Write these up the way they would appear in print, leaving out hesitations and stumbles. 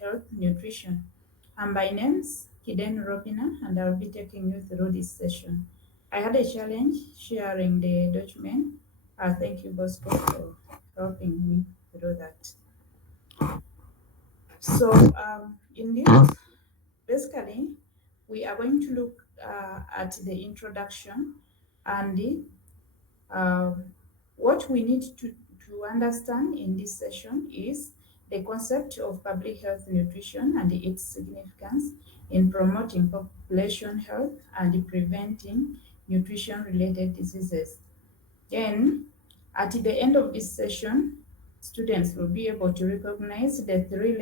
health nutrition. My name's Kiden Robina, and I'll be taking you through this session. I had a challenge sharing the document. Thank you, Bosco, for helping me through that. So, in this, basically, we are going to look at the introduction and uh, what we need to understand in this session is the concept of public health nutrition and its significance in promoting population health and preventing nutrition related diseases. Then, at the end of this session, students will be able to recognize the three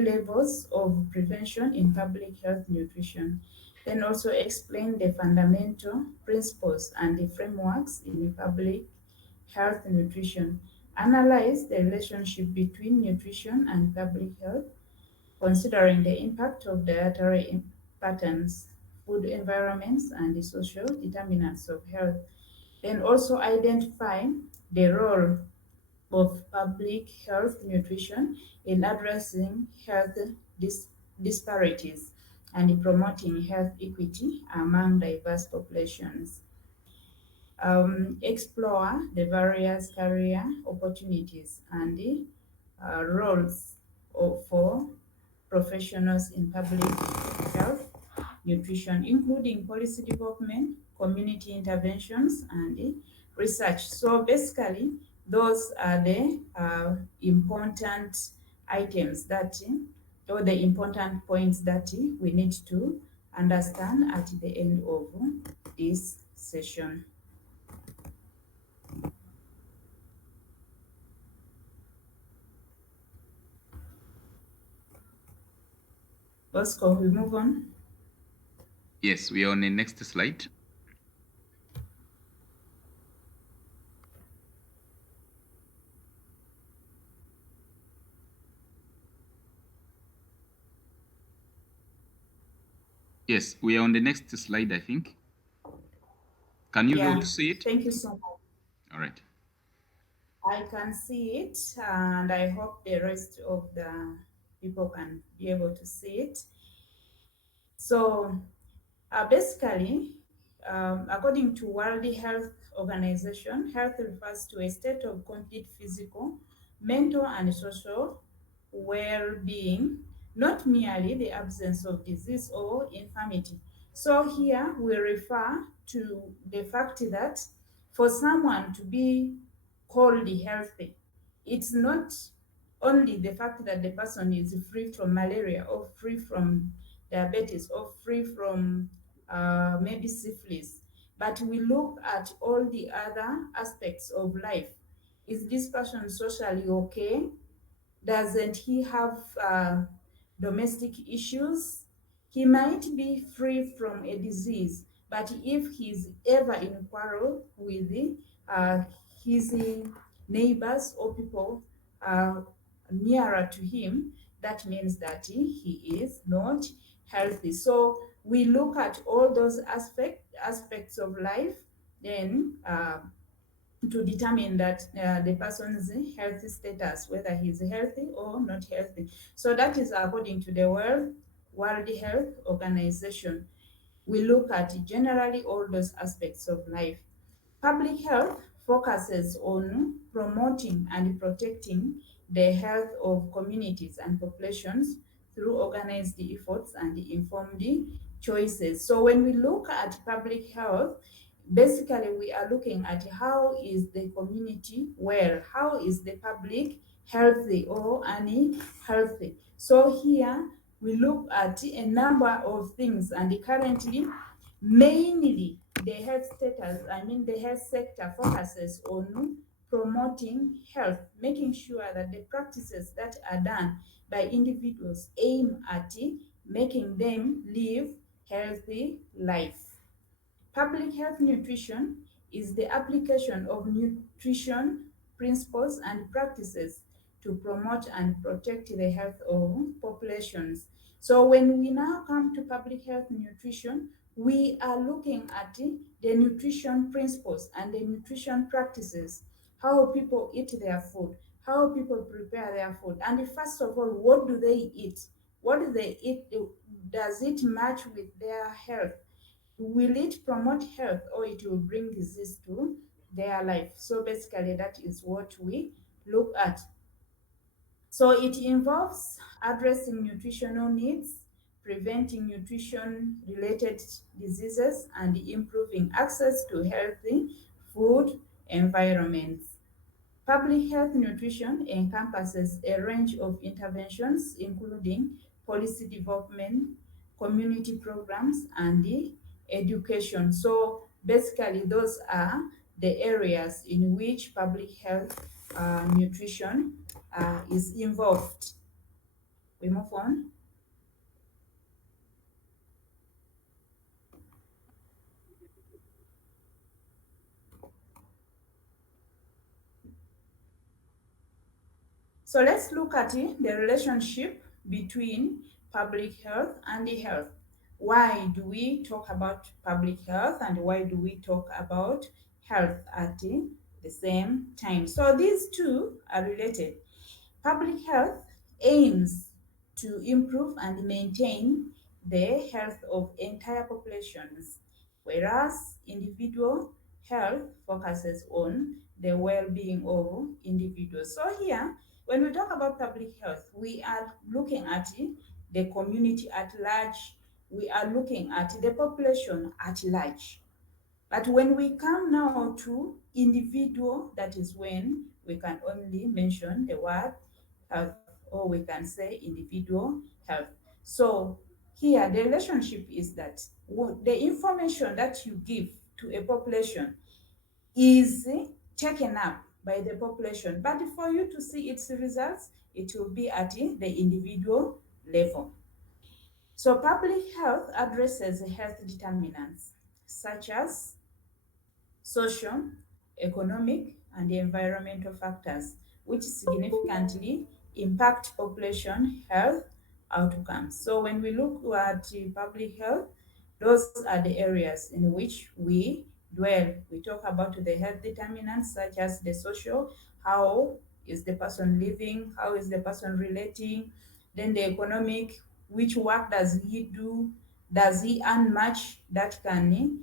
levels of prevention in public health nutrition. Then also explain the fundamental principles and the frameworks in public health nutrition. Analyze the relationship between nutrition and public health, considering the impact of dietary patterns, food environments, and the social determinants of health. Then also identify the role of public health nutrition in addressing health dis- disparities and promoting health equity among diverse populations. Explore the various career opportunities and the roles for professionals in public health nutrition, including policy development, community interventions, and research. So basically, those are the important items or the important points that we need to understand at the end of this session. Bosco, we move on. Yes, we are on the next slide. Yes, we are on the next slide, I think. Can you all see it? Thank you so much. All right. I can see it, and I hope the rest of the people can be able to see it. So, basically, according to World Health Organization, health refers to a state of complete physical, mental, and social well-being, not merely the absence of disease or infirmity. So here we refer to the fact that for someone to be called healthy, it's not only the fact that the person is free from malaria or free from diabetes or free from maybe syphilis, but we look at all the other aspects of life. Is this person socially okay? Doesn't he have domestic issues? He might be free from a disease, but if he's ever in quarrel with uh, his neighbors or people nearer to him, that means that he is not healthy. So we look at all those aspects of life, then to determine that the person's health status, whether he's healthy or not healthy. So that is according to the World Health Organization. We look at generally all those aspects of life. Public health focuses on promoting and protecting the health of communities and populations through organized efforts and informed choices. So when we look at public health, basically we are looking at how is the community well, how is the public healthy or unhealthy. So here we look at a number of things, and currently mainly the health status, the health sector focuses on promoting health, making sure that the practices that are done by individuals aim at making them live healthy life. Public health nutrition is the application of nutrition principles and practices to promote and protect the health of populations. So when we now come to public health nutrition, we are looking at the nutrition principles and the nutrition practices, how people eat their food, how people prepare their food. And first of all, what do they eat? What do they eat? Does it match with their health? Will it promote health, or it will bring disease to their life? So basically, that is what we look at. So it involves addressing nutritional needs, preventing nutrition related diseases, and improving access to healthy food environments. Public health nutrition encompasses a range of interventions, including policy development, community programs, and the education. So basically, those are the areas in which public health nutrition is involved. We move on. So let's look at the relationship between public health and the health. Why do we talk about public health and why do we talk about health at the same time? So these two are related. Public health aims to improve and maintain the health of entire populations, whereas individual health focuses on the well-being of individuals. So here, when we talk about public health, we are looking at the community at large, we are looking at the population at large. But when we come now to individual, that is when we can only mention the word health, or we can say individual health. So here the relationship is that the information that you give to a population is taken up by the population, but for you to see its results, it will be at the individual level. So public health addresses health determinants such as social, economic, and environmental factors, which significantly impact population health outcomes. So when we look at public health, those are the areas in which we dwell. We talk about the health determinants such as the social, how is the person living, how is the person relating, then the economic, which work does he do, does he earn much that can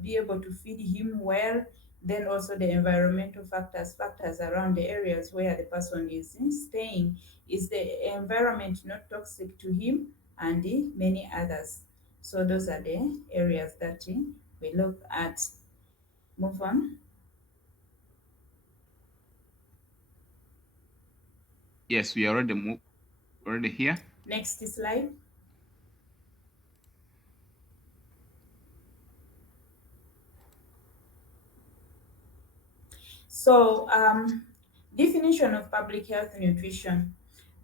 be able to feed him well. Then also the environmental factors, factors around the areas where the person is staying. Is the environment not toxic to him, and many others. So those are the areas that we look at. Move on. Yes, we are already here. Next slide. So definition of public health nutrition.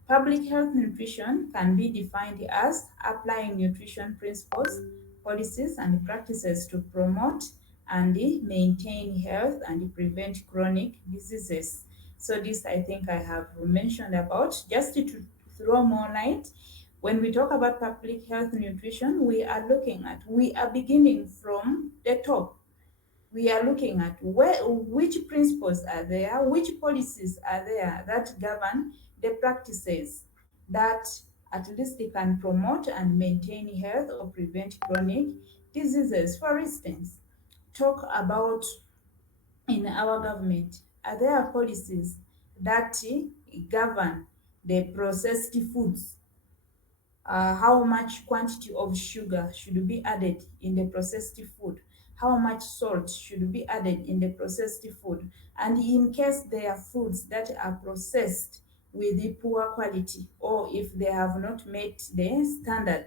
Public health nutrition can be defined as applying nutrition principles, policies, and practices to promote and maintain health and prevent chronic diseases. So this I think I have mentioned about. Just to throw more light, when we talk about public health nutrition, we are beginning from the top. We are looking at which principles are there, which policies are there that govern the practices that at least they can promote and maintain health or prevent chronic diseases. For instance, talk about in our government, are there policies that govern the processed foods, how much quantity of sugar should be added in the processed food, how much salt should be added in the processed food, and in case there are foods that are processed with the poor quality, or if they have not met the standard,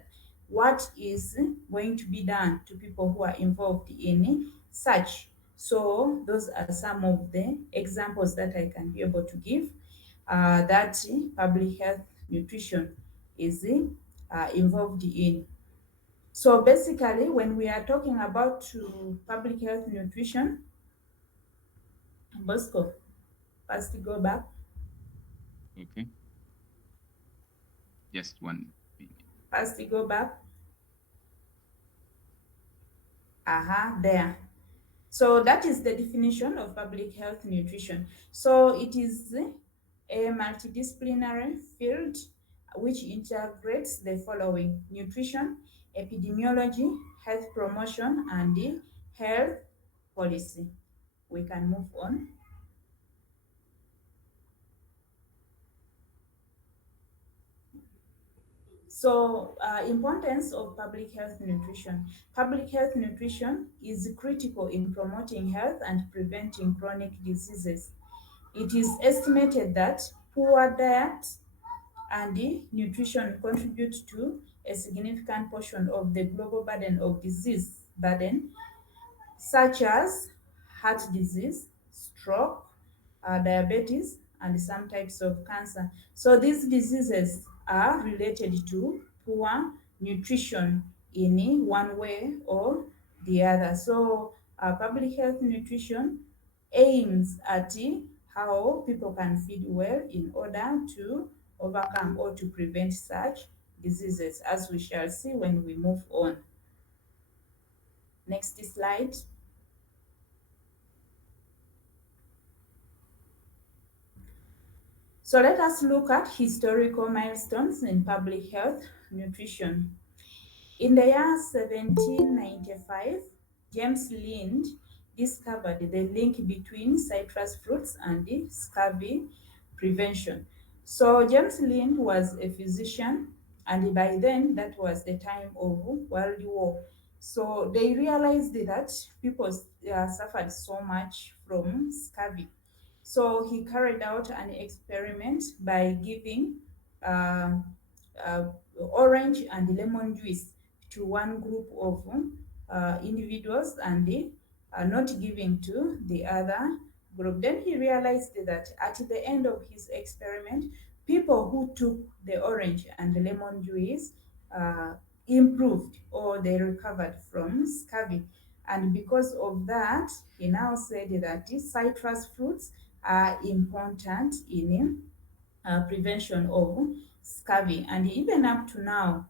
what is going to be done to people who are involved in such. So those are some of the examples that I can be able to give, that public health nutrition is involved in. So basically, when we are talking about public health nutrition, Bosco, first go back, Okay, just 1 minute. first go back, there. So that is the definition of public health nutrition. So it is a multidisciplinary field which integrates the following: nutrition, epidemiology, health promotion, and the health policy. We can move on. So, importance of public health nutrition. Public health nutrition is critical in promoting health and preventing chronic diseases. It is estimated that poor diet and nutrition contribute to a significant portion of the global burden of disease burden, such as heart disease, stroke, diabetes, and some types of cancer. So these diseases are related to poor nutrition in one way or the other. So public health nutrition aims at how people can feed well in order to overcome or to prevent such diseases, as we shall see when we move on. Next slide. So let us look at historical milestones in public health nutrition. In the year 1795, James Lind discovered the link between citrus fruits and the scurvy prevention. So James Lind was a physician, and by then that was the time of World War. So they realized that people suffered so much from scurvy. So he carried out an experiment by giving uh, uh, orange and lemon juice to one group of individuals and not giving to the other group. Then he realized that at the end of his experiment, people who took the orange and the lemon juice uh, improved or they recovered from scurvy. And because of that, he now said that citrus fruits are important in prevention of scurvy. And even up to now,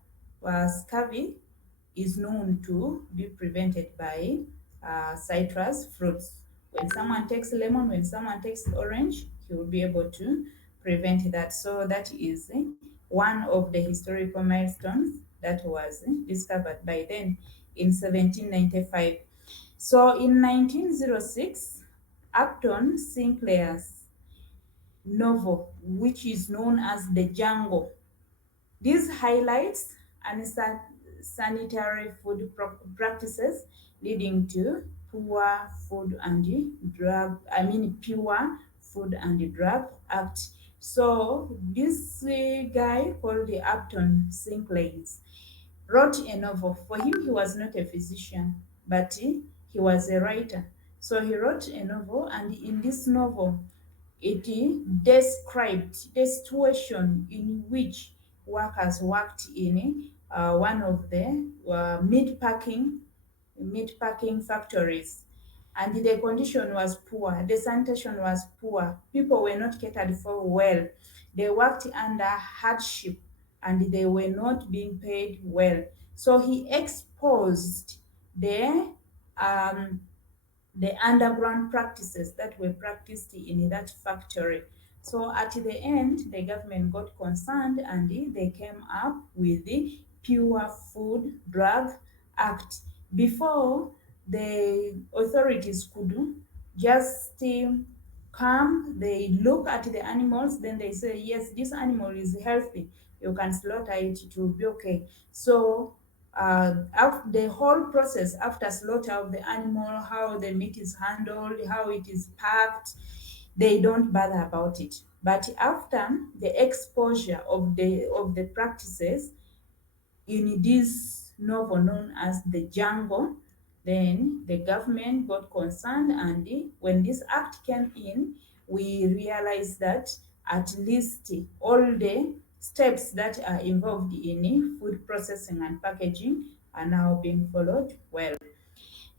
scurvy is known to be prevented by citrus fruits. When someone takes lemon, when someone takes orange, he will be able to prevent that. So that is one of the historical milestones that was discovered by then in 1795. So in 1906, Upton Sinclair's novel, which is known as the Jungle. This highlights unsanitary food practices leading to poor food and drug, pure food and drug act. So this guy called the Upton Sinclair wrote a novel. For him, he was not a physician, but he was a writer. So he wrote a novel, and in this novel, it described the situation in which workers worked in one of the meat packing factories, and the condition was poor, the sanitation was poor, people were not catered for well, they worked under hardship, and they were not being paid well. So he exposed the um, the underground practices that were practiced in that factory. So at the end, the government got concerned and they came up with the Pure Food Drug Act. Before, the authorities could just come, they look at the animals, then they say, yes, this animal is healthy, you can slaughter it, it will be okay. So the whole process after slaughter of the animal, how the meat is handled, how it is packed, they don't bother about it. But after the exposure of the practices in this novel known as the Jungle, then the government got concerned, and when this act came in, we realized that at least all the steps that are involved in food processing and packaging are now being followed well.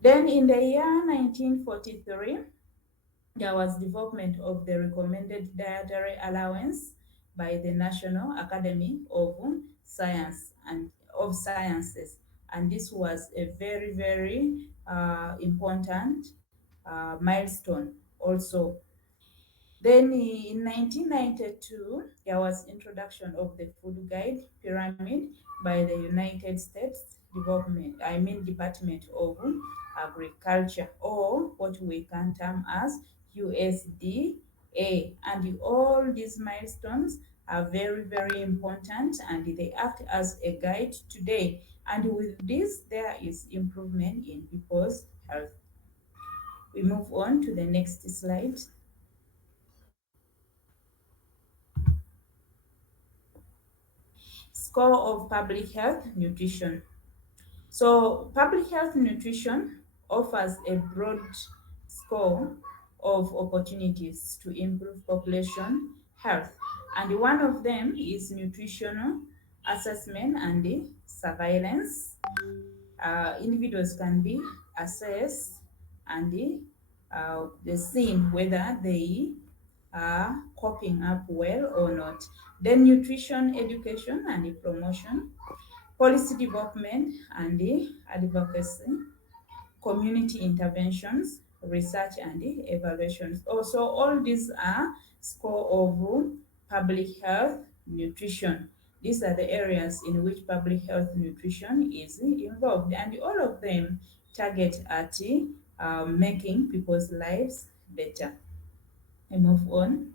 Then in the year 1943, there was development of the recommended dietary allowance by the National Academy of Sciences, and this was a very very important milestone also. Then in 1992, there was introduction of the food guide pyramid by the United States Department of Agriculture, or what we can term as USDA. And all these milestones are very, very important, and they act as a guide today. And with this, there is improvement in people's health. We move on to the next slide. Score of public health nutrition. So, public health nutrition offers a broad score of opportunities to improve population health, and one of them is nutritional assessment and surveillance. Individuals can be assessed and seen whether they are coping up well or not. Then nutrition education and promotion, policy development and advocacy, community interventions, research and evaluations. Also, all these are score of public health nutrition. These are the areas in which public health nutrition is involved, and all of them target at making people's lives better. I move on.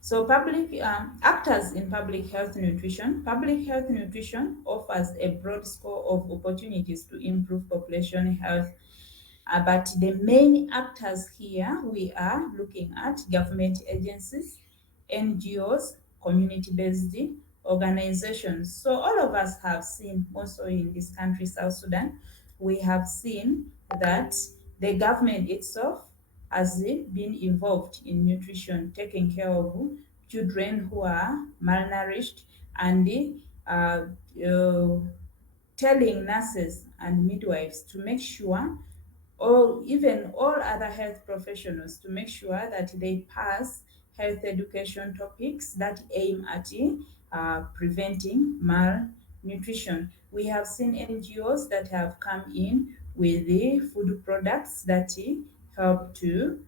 So, public actors in public health nutrition. Public health nutrition offers a broad scope of opportunities to improve population health. But the main actors here we are looking at government agencies, NGOs, community-based organizations. So all of us have seen, also in this country, South Sudan, we have seen that the government itself has been involved in nutrition, taking care of children who are malnourished, and uh, uh, telling nurses and midwives to make sure, or even all other health professionals, to make sure that they pass health education topics that aim at preventing malnutrition. We have seen NGOs that have come in with the food products that help to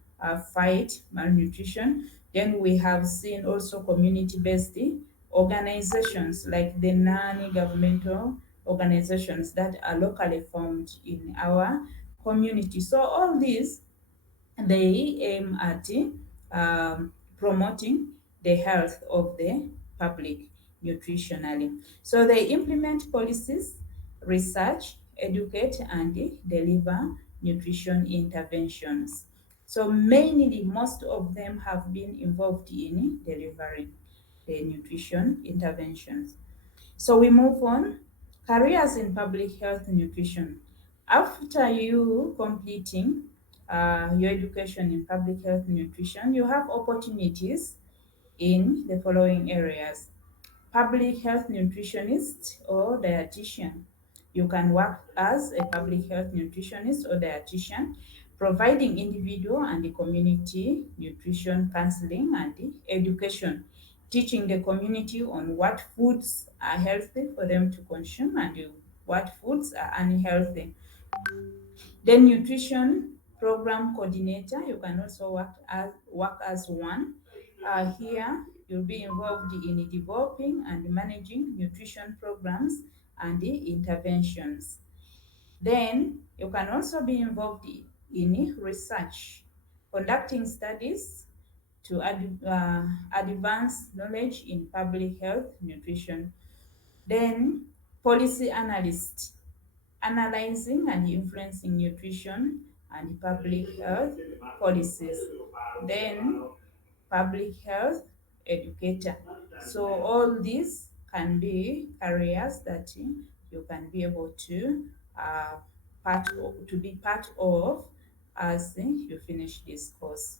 fight malnutrition. Then we have seen also community-based organizations like the non-governmental organizations that are locally formed in our community. So all these, they aim at promoting the health of the public nutritionally. So they implement policies, research, educate, and deliver nutrition interventions. So mainly, most of them have been involved in delivering the nutrition interventions. So we move on. Careers in public health nutrition. After you completing your education in public health nutrition, you have opportunities in the following areas: public health nutritionist or dietitian. You can work as a public health nutritionist or dietitian, providing individual and community nutrition counseling and education, teaching the community on what foods are healthy for them to consume and what foods are unhealthy. Then nutrition program coordinator, you can also work as one. Here, you'll be involved in developing and managing nutrition programs and the interventions. Then you can also be involved in research, conducting studies to advance knowledge in public health nutrition. Then policy analyst, analyzing and influencing nutrition and public health policies. Then public health educator. So all these can be careers that you can be able to be part of as you finish this course.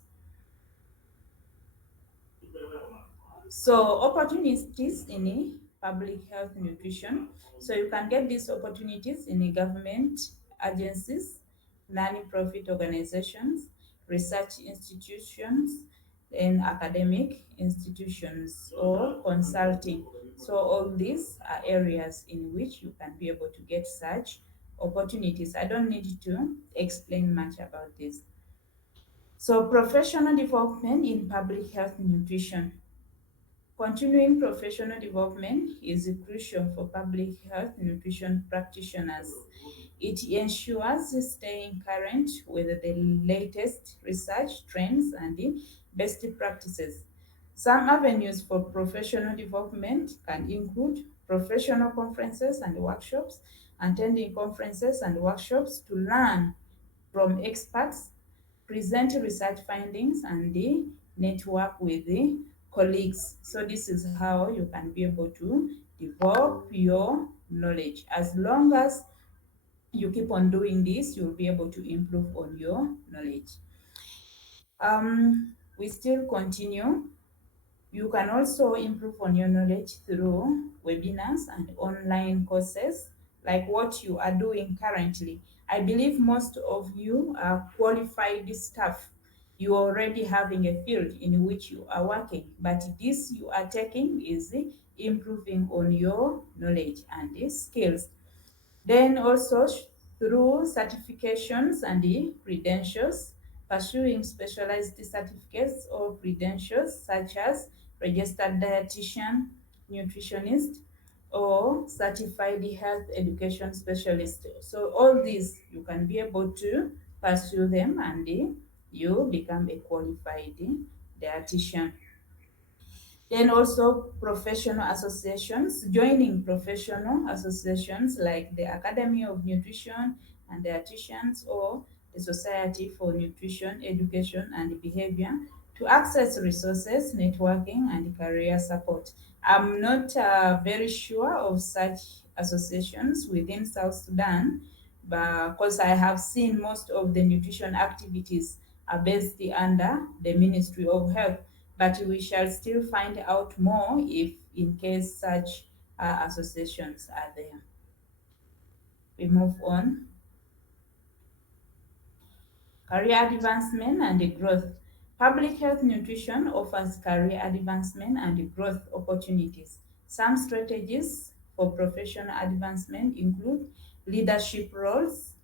So opportunities in public health nutrition. So you can get these opportunities in government agencies, non-profit organizations, research institutions, and academic institutions or consulting. So all these are areas in which you can be able to get such opportunities. I don't need to explain much about this. So, professional development in public health nutrition. Continuing professional development is crucial for public health nutrition practitioners. It ensures staying current with the latest research trends and the best practices. Some avenues for professional development can include professional conferences and workshops, attending conferences and workshops to learn from experts, present research findings, and the network with the colleagues. So this is how you can be able to develop your knowledge. As long as you keep on doing this, you'll be able to improve on your knowledge. We still continue. You can also improve on your knowledge through webinars and online courses like what you are doing currently. I believe most of you are qualified staff. You are already having a field in which you are working, but this you are taking is improving on your knowledge and skills. Then also through certifications and the credentials, pursuing specialized certificates or credentials such as registered dietitian, nutritionist, or certified health education specialist. So all these you can be able to pursue them and you become a qualified dietitian. Then also professional associations, joining professional associations like the Academy of Nutrition and Dietitians or the Society for Nutrition, Education and Behavior to access resources, networking and career support. I'm not very sure of such associations within South Sudan, but because I have seen most of the nutrition activities are based under the Ministry of Health, but we shall still find out more if in case such associations are there. We move on. Career advancement and growth. Public health nutrition offers career advancement and growth opportunities. Some strategies for professional advancement include leadership roles,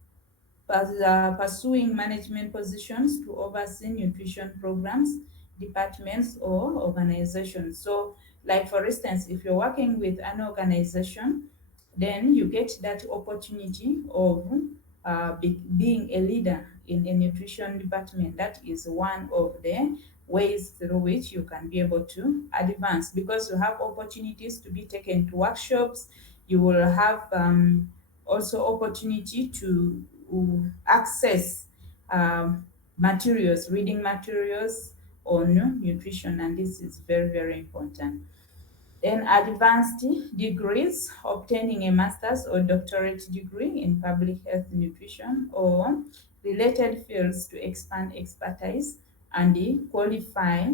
pursuing management positions to oversee nutrition programs, departments, or organizations. So, like for instance, if you're working with an organization, then you get that opportunity of being a leader in a nutrition department. That is one of the ways through which you can be able to advance, because you have opportunities to be taken to workshops. You will have also opportunity to access materials, reading materials on nutrition, and this is very, very important. Then advanced degrees, obtaining a master's or doctorate degree in public health nutrition or related fields to expand expertise and qualify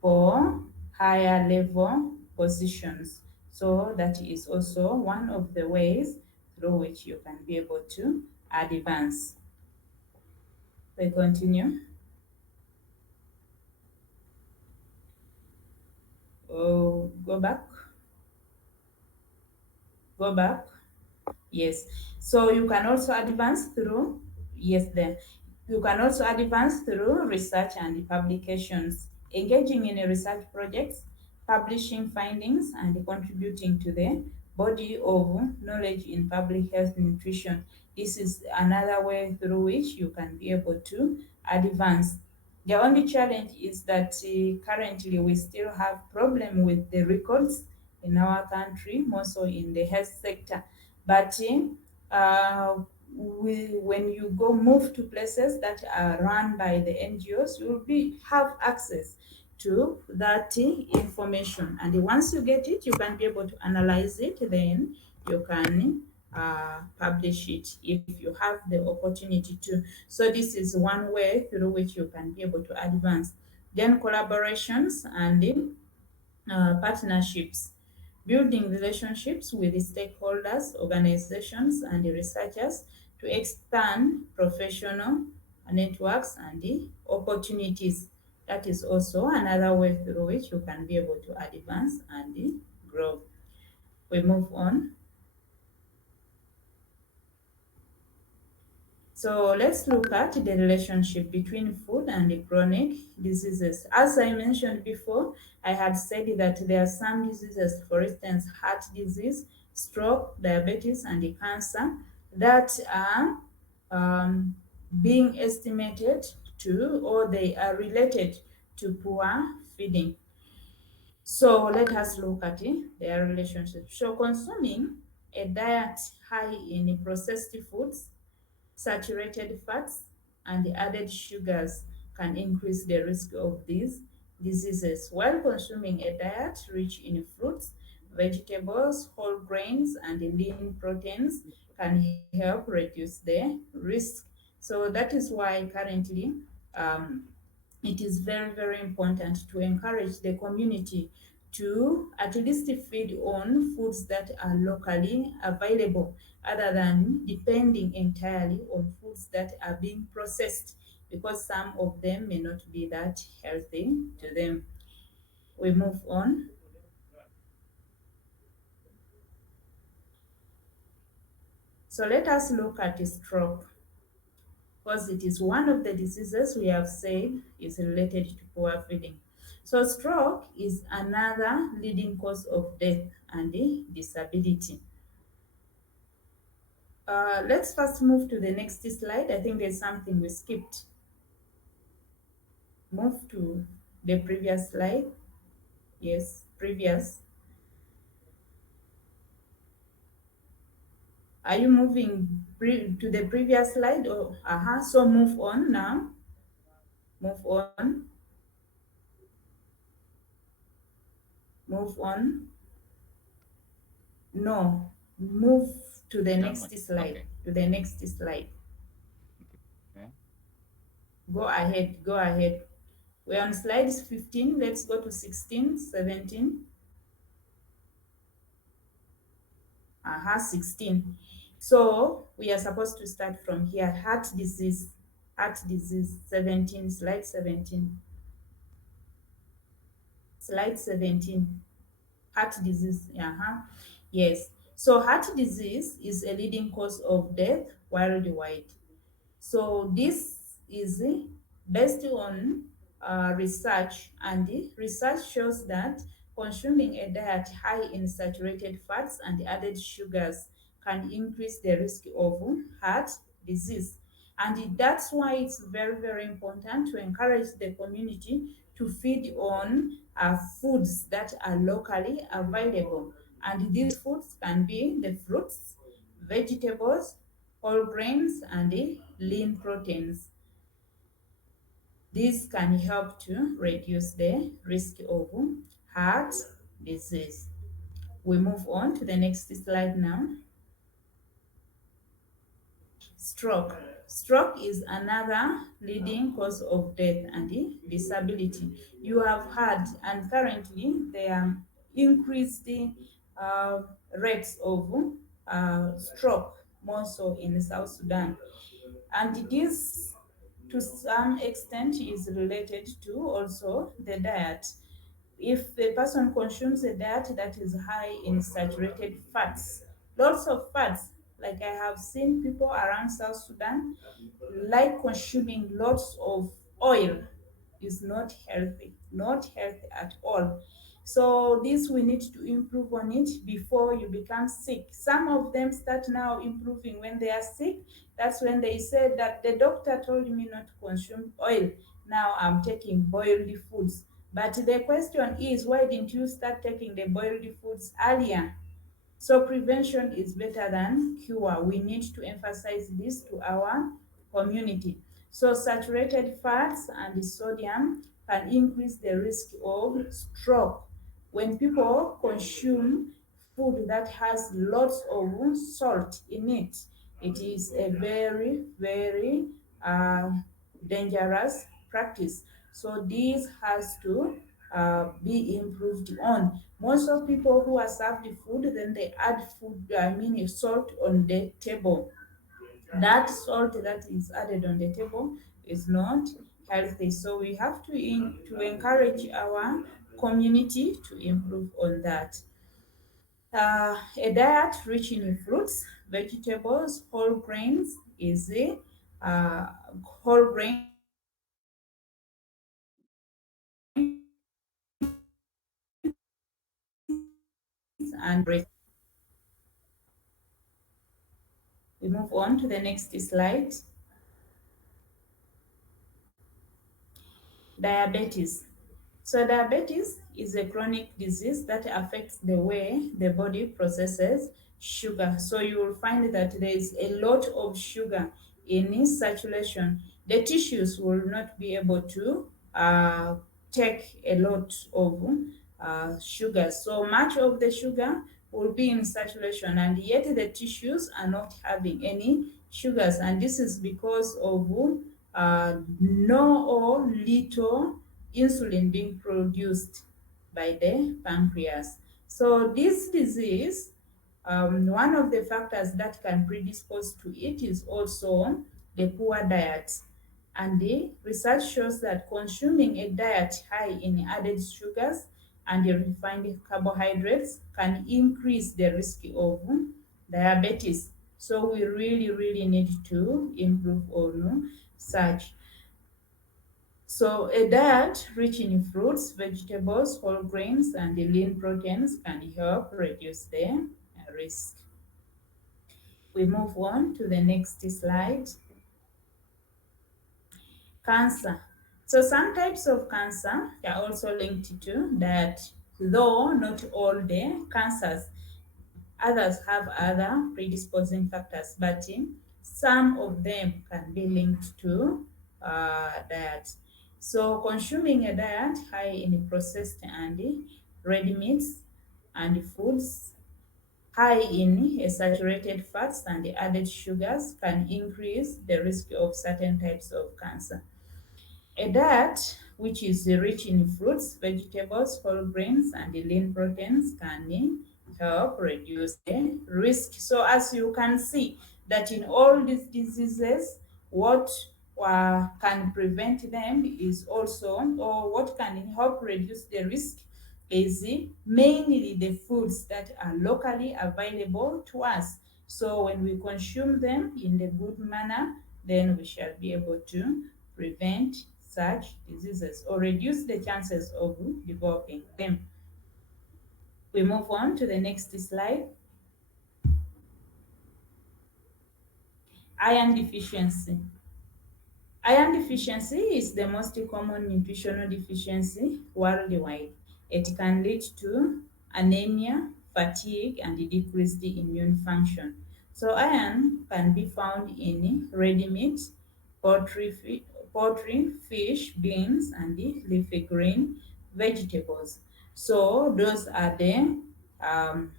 for higher level positions. So that is also one of the ways through which you can be able to advance. We continue. Oh, go back. Go back. Yes. So you can also advance through, yes, then. You can also advance through research and publications, engaging in a research projects, publishing findings, and contributing to the body of knowledge in public health nutrition. This is another way through which you can be able to advance. The only challenge is that currently we still have problem with the records in our country, more so in the health sector. But when you go move to places that are run by the NGOs, you will have access to that information. And once you get it, you can be able to analyze it. Then you can publish it if you have the opportunity to. So this is one way through which you can be able to advance. Then collaborations and partnerships, building relationships with the stakeholders, organizations, and the researchers to expand professional networks and the opportunities. That is also another way through which you can be able to advance and grow. We move on. So let's look at the relationship between food and the chronic diseases. As I mentioned before, I had said that there are some diseases, for instance, heart disease, stroke, diabetes, and the cancer that are um, being estimated to, or they are related to poor feeding. So let us look at their relationship. So consuming a diet high in processed foods, saturated fats, and added sugars can increase the risk of these diseases, while consuming a diet rich in fruits, vegetables, whole grains, and lean proteins can help reduce the risk. So that is why currently um, it is very, very important to encourage the community to at least feed on foods that are locally available other than depending entirely on foods that are being processed, because some of them may not be that healthy to them. We move on. So let us look at stroke, because it is one of the diseases we have said is related to poor feeding. So stroke is another leading cause of death and disability. Let's first move to the next slide. I think there's something we skipped. Move to the previous slide. Yes, previous. Are you moving to the previous slide? Or so move on now. Move on. Move on. No, move to the That next one. slide. Okay. To the next slide. Okay. Go ahead. Go ahead. We're on slides 15. Let's go to 16, 17. 16. So we are supposed to start from here. Heart disease. Heart disease 17. Slide 17. Slide 17. Heart disease. Yes. So heart disease is a leading cause of death worldwide. So this is based on research, and the research shows that consuming a diet high in saturated fats and added sugars can increase the risk of heart disease. And that's why it's very, very important to encourage the community to feed on foods that are locally available. And these foods can be the fruits, vegetables, whole grains, and the lean proteins. This can help to reduce the risk of heart disease. We move on to the next slide now. Stroke. Stroke is another leading cause of death and disability. You have heard, and currently there are increased uh, rates of stroke, more so in South Sudan. And this, to some extent, is related to also the diet. If a person consumes a diet that is high in saturated fats, lots of fats, like I have seen people around South Sudan like consuming lots of oil, is not healthy, not healthy at all. So this we need to improve on it before you become sick. Some of them start now improving when they are sick. That's when they said that the doctor told me not to consume oil. Now I'm taking boiled foods. But the question is, why didn't you start taking the boiled foods earlier? So prevention is better than cure. We need to emphasize this to our community. So saturated fats and sodium can increase the risk of stroke. When people consume food that has lots of salt in it, it is a very, very uh, dangerous practice. So this has to be improved on. Most of people who are served food, then they add food, salt on the table. That salt that is added on the table is not healthy. So we have to encourage our community to improve on that. A diet rich in fruits, vegetables, whole grains is uh, whole grains and lean proteins can increase the risk. We move on to the next slide. Diabetes. So diabetes is a chronic disease that affects the way the body processes sugar. So you will find that there is a lot of sugar in circulation. The tissues will not be able to take a lot of sugar. So much of the sugar will be in circulation, and yet the tissues are not having any sugars. And this is because of no or little insulin being produced by the pancreas. So this disease, one of the factors that can predispose to it is also the poor diet. And the research shows that consuming a diet high in added sugars and the refined carbohydrates can increase the risk of diabetes. So we really, really need to improve on such. So a diet rich in fruits, vegetables, whole grains, and the lean proteins can help reduce the risk. We move on to the next slide. Cancer. So some types of cancer are also linked to diet, though not all the cancers. Others have other predisposing factors, but some of them can be linked to diet. So consuming a diet high in processed and ready meats and foods, high in saturated fats and added sugars can increase the risk of certain types of cancer. A diet which is rich in fruits, vegetables, whole grains, and lean proteins can help reduce the risk. So as you can see that in all these diseases, what can prevent them is also, or what can help reduce the risk is mainly the foods that are locally available to us. So when we consume them in a good manner, then we shall be able to prevent such diseases or reduce the chances of developing them. We move on to the next slide. Iron deficiency. Iron deficiency is the most common nutritional deficiency worldwide. It can lead to anemia, fatigue, and decreased immune function. So iron can be found in red meat, poultry, fish, beans, and the leafy green vegetables. So those are um,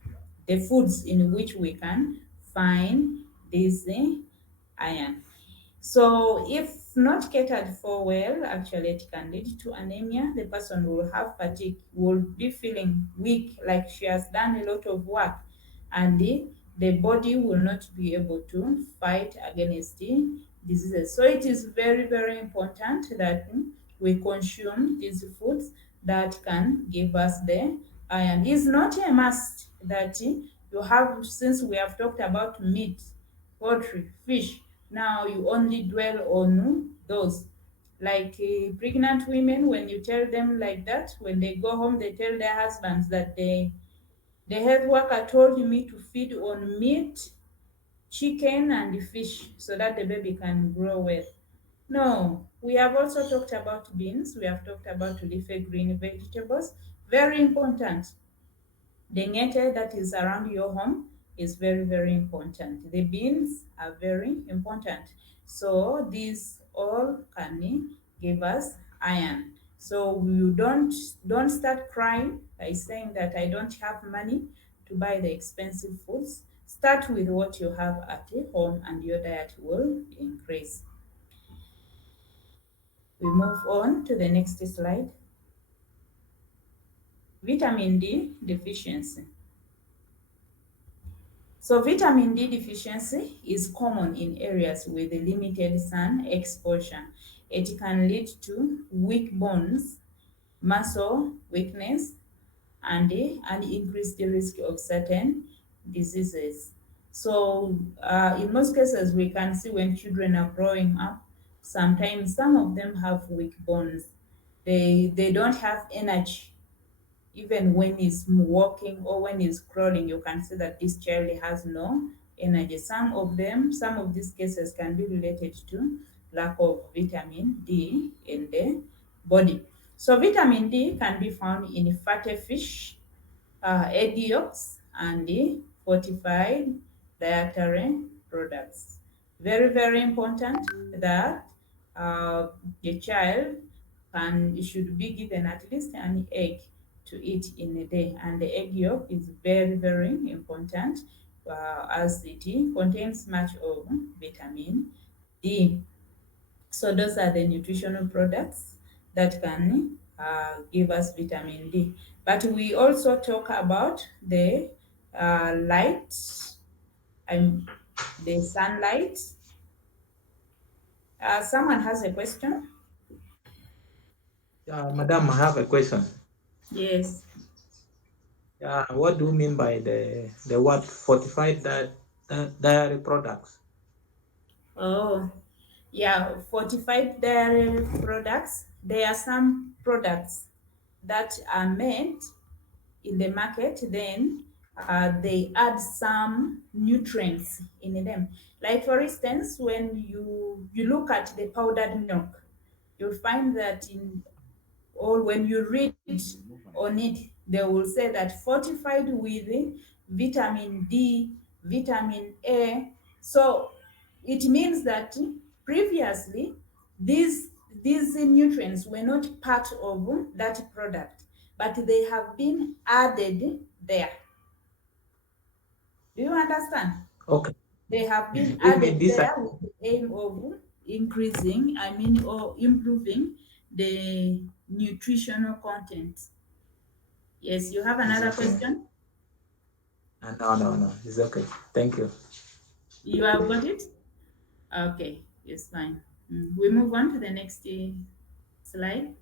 the foods in which we can find this iron. So if not catered for well, actually it can lead to anemia. The person will have fatigue, will be feeling weak, like she has done a lot of work, and the body will not be able to fight against the diseases. So it is very, very important that we consume these foods that can give us the iron. It's not a must that you have, since we have talked about meat, poultry, fish, now you only dwell on those. Like pregnant women, when you tell them like that, when they go home, they tell their husbands that the health worker told me to feed on meat, chicken, and fish so that the baby can grow well. No, we have also talked about beans, we have talked about leafy green vegetables. Very important. The nature that is around your home is very, very important. The beans are very important. So these all can give us iron. So you don't start crying by saying that I don't have money to buy the expensive foods. Start with what you have at home and your diet will increase. We move on to the next slide. Vitamin D deficiency. So vitamin D deficiency is common in areas with limited sun exposure. It can lead to weak bones, muscle weakness, and an increased risk of certain diseases. So in most cases, we can see when children are growing up, sometimes some of them have weak bones. They don't have energy. Even when he's walking or when he's crawling, you can see that this child has no energy. Some of them, some of these cases can be related to lack of vitamin D in the body. So vitamin D can be found in fatty fish, egg yolks, and the fortified dietary products. Very, very important that uh, the child should be given at least an egg to eat in a day, and the egg yolk is very, very important as it contains much of vitamin D. So those are the nutritional products that can give us vitamin D. But we also talk about the light and the sunlight. Someone has a question? Yeah, madam, I have a question. Yes. Yeah, what do you mean by the word fortified dairy products? Oh, yeah. Fortified dairy products. There are some products that are made in the market, then they add some nutrients in them. Like for instance, when you look at the powdered milk, you'll find that in or when you read on it, they will say that fortified with vitamin D, vitamin A. So it means that previously these these nutrients were not part of that product, but they have been added there. Do you understand? Okay. They have been You mean added this? there with the aim of increasing, I mean, or improving the nutritional content. Yes, you have Is another okay. question? No, no, no. It's okay. Thank you. You have got it? Okay, it's fine. We move on to the next slide.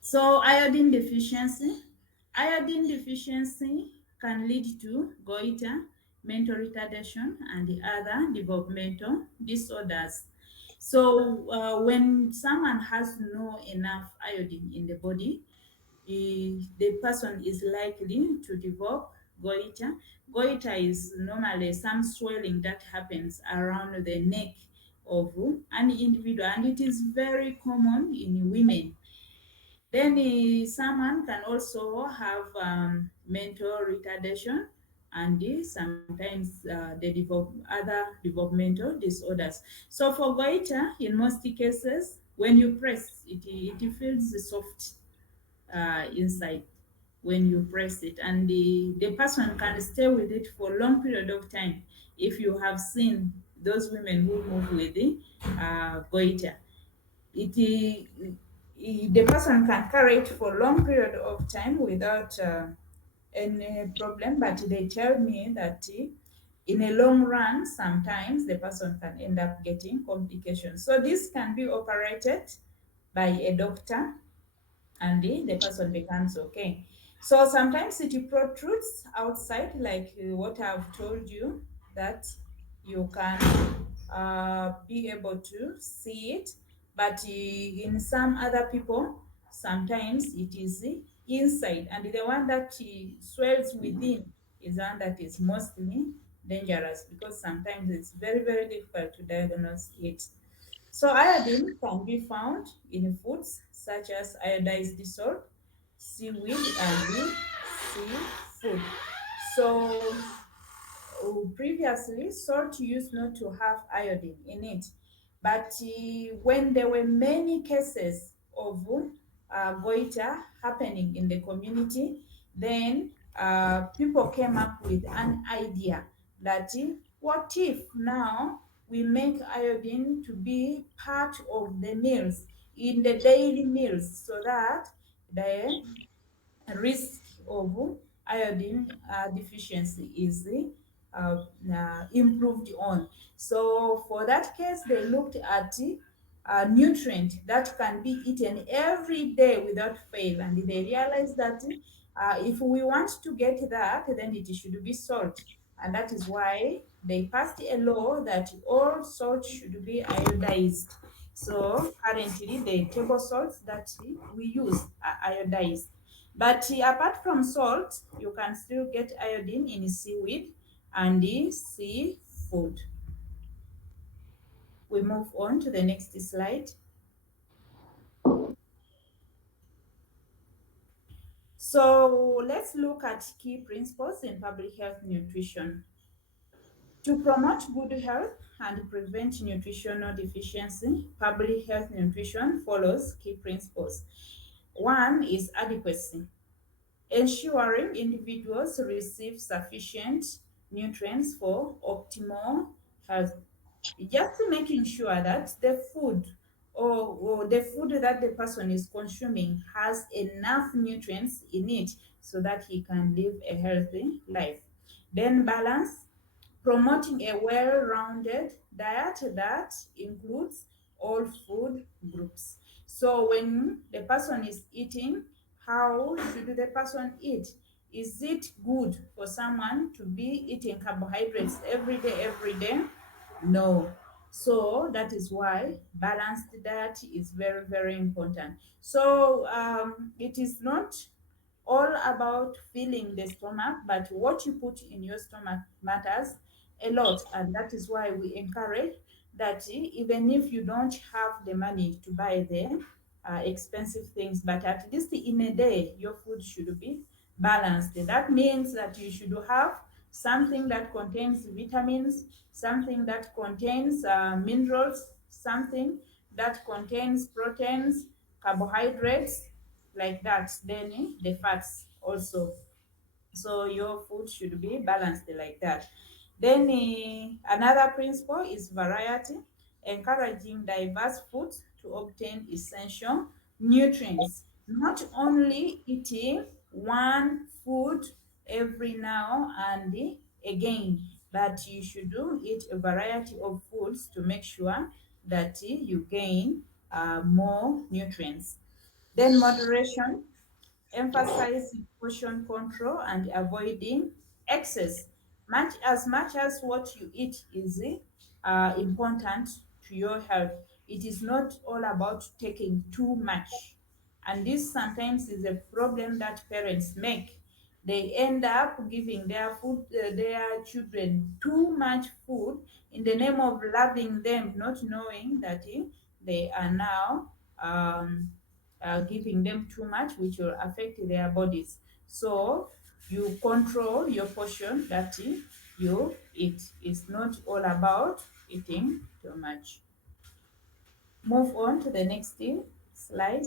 So, iodine deficiency. Iodine deficiency can lead to goiter, mental retardation, and the other developmental disorders. So, when someone has no enough iodine in the body, the person is likely to develop goiter. Goiter is normally some swelling that happens around the neck of an individual, and it is very common in women. Then someone can also have mental retardation, and sometimes they develop other developmental disorders. So for goiter, in most cases, when you press it, it feels soft inside when you press it, and the person can stay with it for a long period of time. If you have seen those women who move with the goiter, the person can carry it for a long period of time without any problem, but they tell me that in a long run sometimes the person can end up getting complications. So this can be operated by a doctor, and the person becomes okay. So sometimes it protrudes outside, like what I've told you, that you can be able to see it. But in some other people, sometimes it is inside, and the one that swells within is one that is mostly dangerous, because sometimes it's very, very difficult to diagnose it. So iodine can be found in foods such as iodized salt, seaweed, and the seafood. So previously, salt used not to have iodine in it, but when there were many cases of goiter happening in the community, then people came up with an idea that what if now we make iodine to be part of the meals, in the daily meals, so that the risk of iodine deficiency is improved on. So for that case, they looked at a nutrient that can be eaten every day without fail, and they realized that if we want to get that, then it should be salt. And that is why they passed a law that all salt should be iodized. So currently the table salts that we use are iodized. But apart from salt, you can still get iodine in seaweed and the seafood. We move on to the next slide. So let's look at key principles in public health nutrition. To promote good health and prevent nutritional deficiency, public health nutrition follows key principles. One is adequacy, ensuring individuals receive sufficient nutrients for optimal health. Just making sure that the food or the food that the person is consuming has enough nutrients in it so that he can live a healthy life. Then balance, promoting a well-rounded diet that includes all food groups. So when the person is eating, how should the person eat? Is it good for someone to be eating carbohydrates every day? No. So that is why balanced diet is very important. So it is not all about filling the stomach, but what you put in your stomach matters a lot. And that is why we encourage that even if you don't have the money to buy the expensive things, but at least in a day, your food should be balanced. That means that you should have something that contains vitamins, something that contains minerals, something that contains proteins, carbohydrates, like that. Then the fats also. So your food should be balanced like that. Then another principle is variety, encouraging diverse foods to obtain essential nutrients. Not only eating one food every now and again, but you should eat a variety of foods to make sure that you gain more nutrients. Then moderation, emphasizing portion control and avoiding excess. Much as what you eat is important to your health, it is not all about taking too much. And this sometimes is a problem that parents make. They end up giving their children too much food in the name of loving them, not knowing that they are now giving them too much, which will affect their bodies. So you control your portion that you eat. It's not all about eating too much. Move on to the next slide.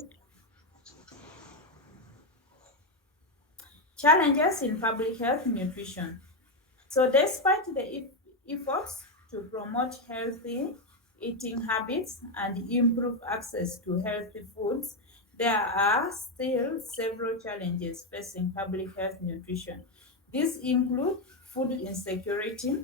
Challenges in public health nutrition. So despite the efforts to promote healthy eating habits and improve access to healthy foods, there are still several challenges facing public health nutrition. These include food insecurity,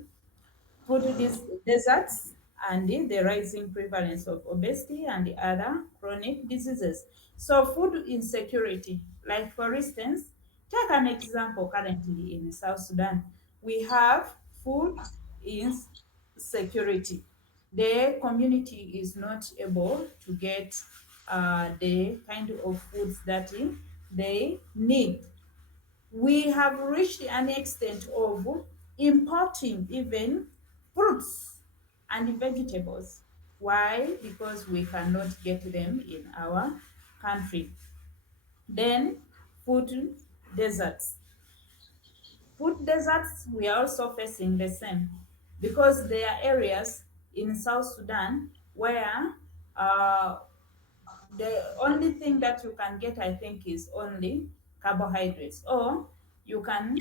deserts, and the rising prevalence of obesity and the other chronic diseases. So food insecurity, like for instance, take an example currently in South Sudan, we have food insecurity. The community is not able to get the kind of foods that they need. We have reached an extent of importing even fruits and vegetables. Why? Because we cannot get them in our country. Then food deserts. Food deserts, we are also facing the same because there are areas in South Sudan where uh, the only thing that you can get, I think, is only carbohydrates, or you can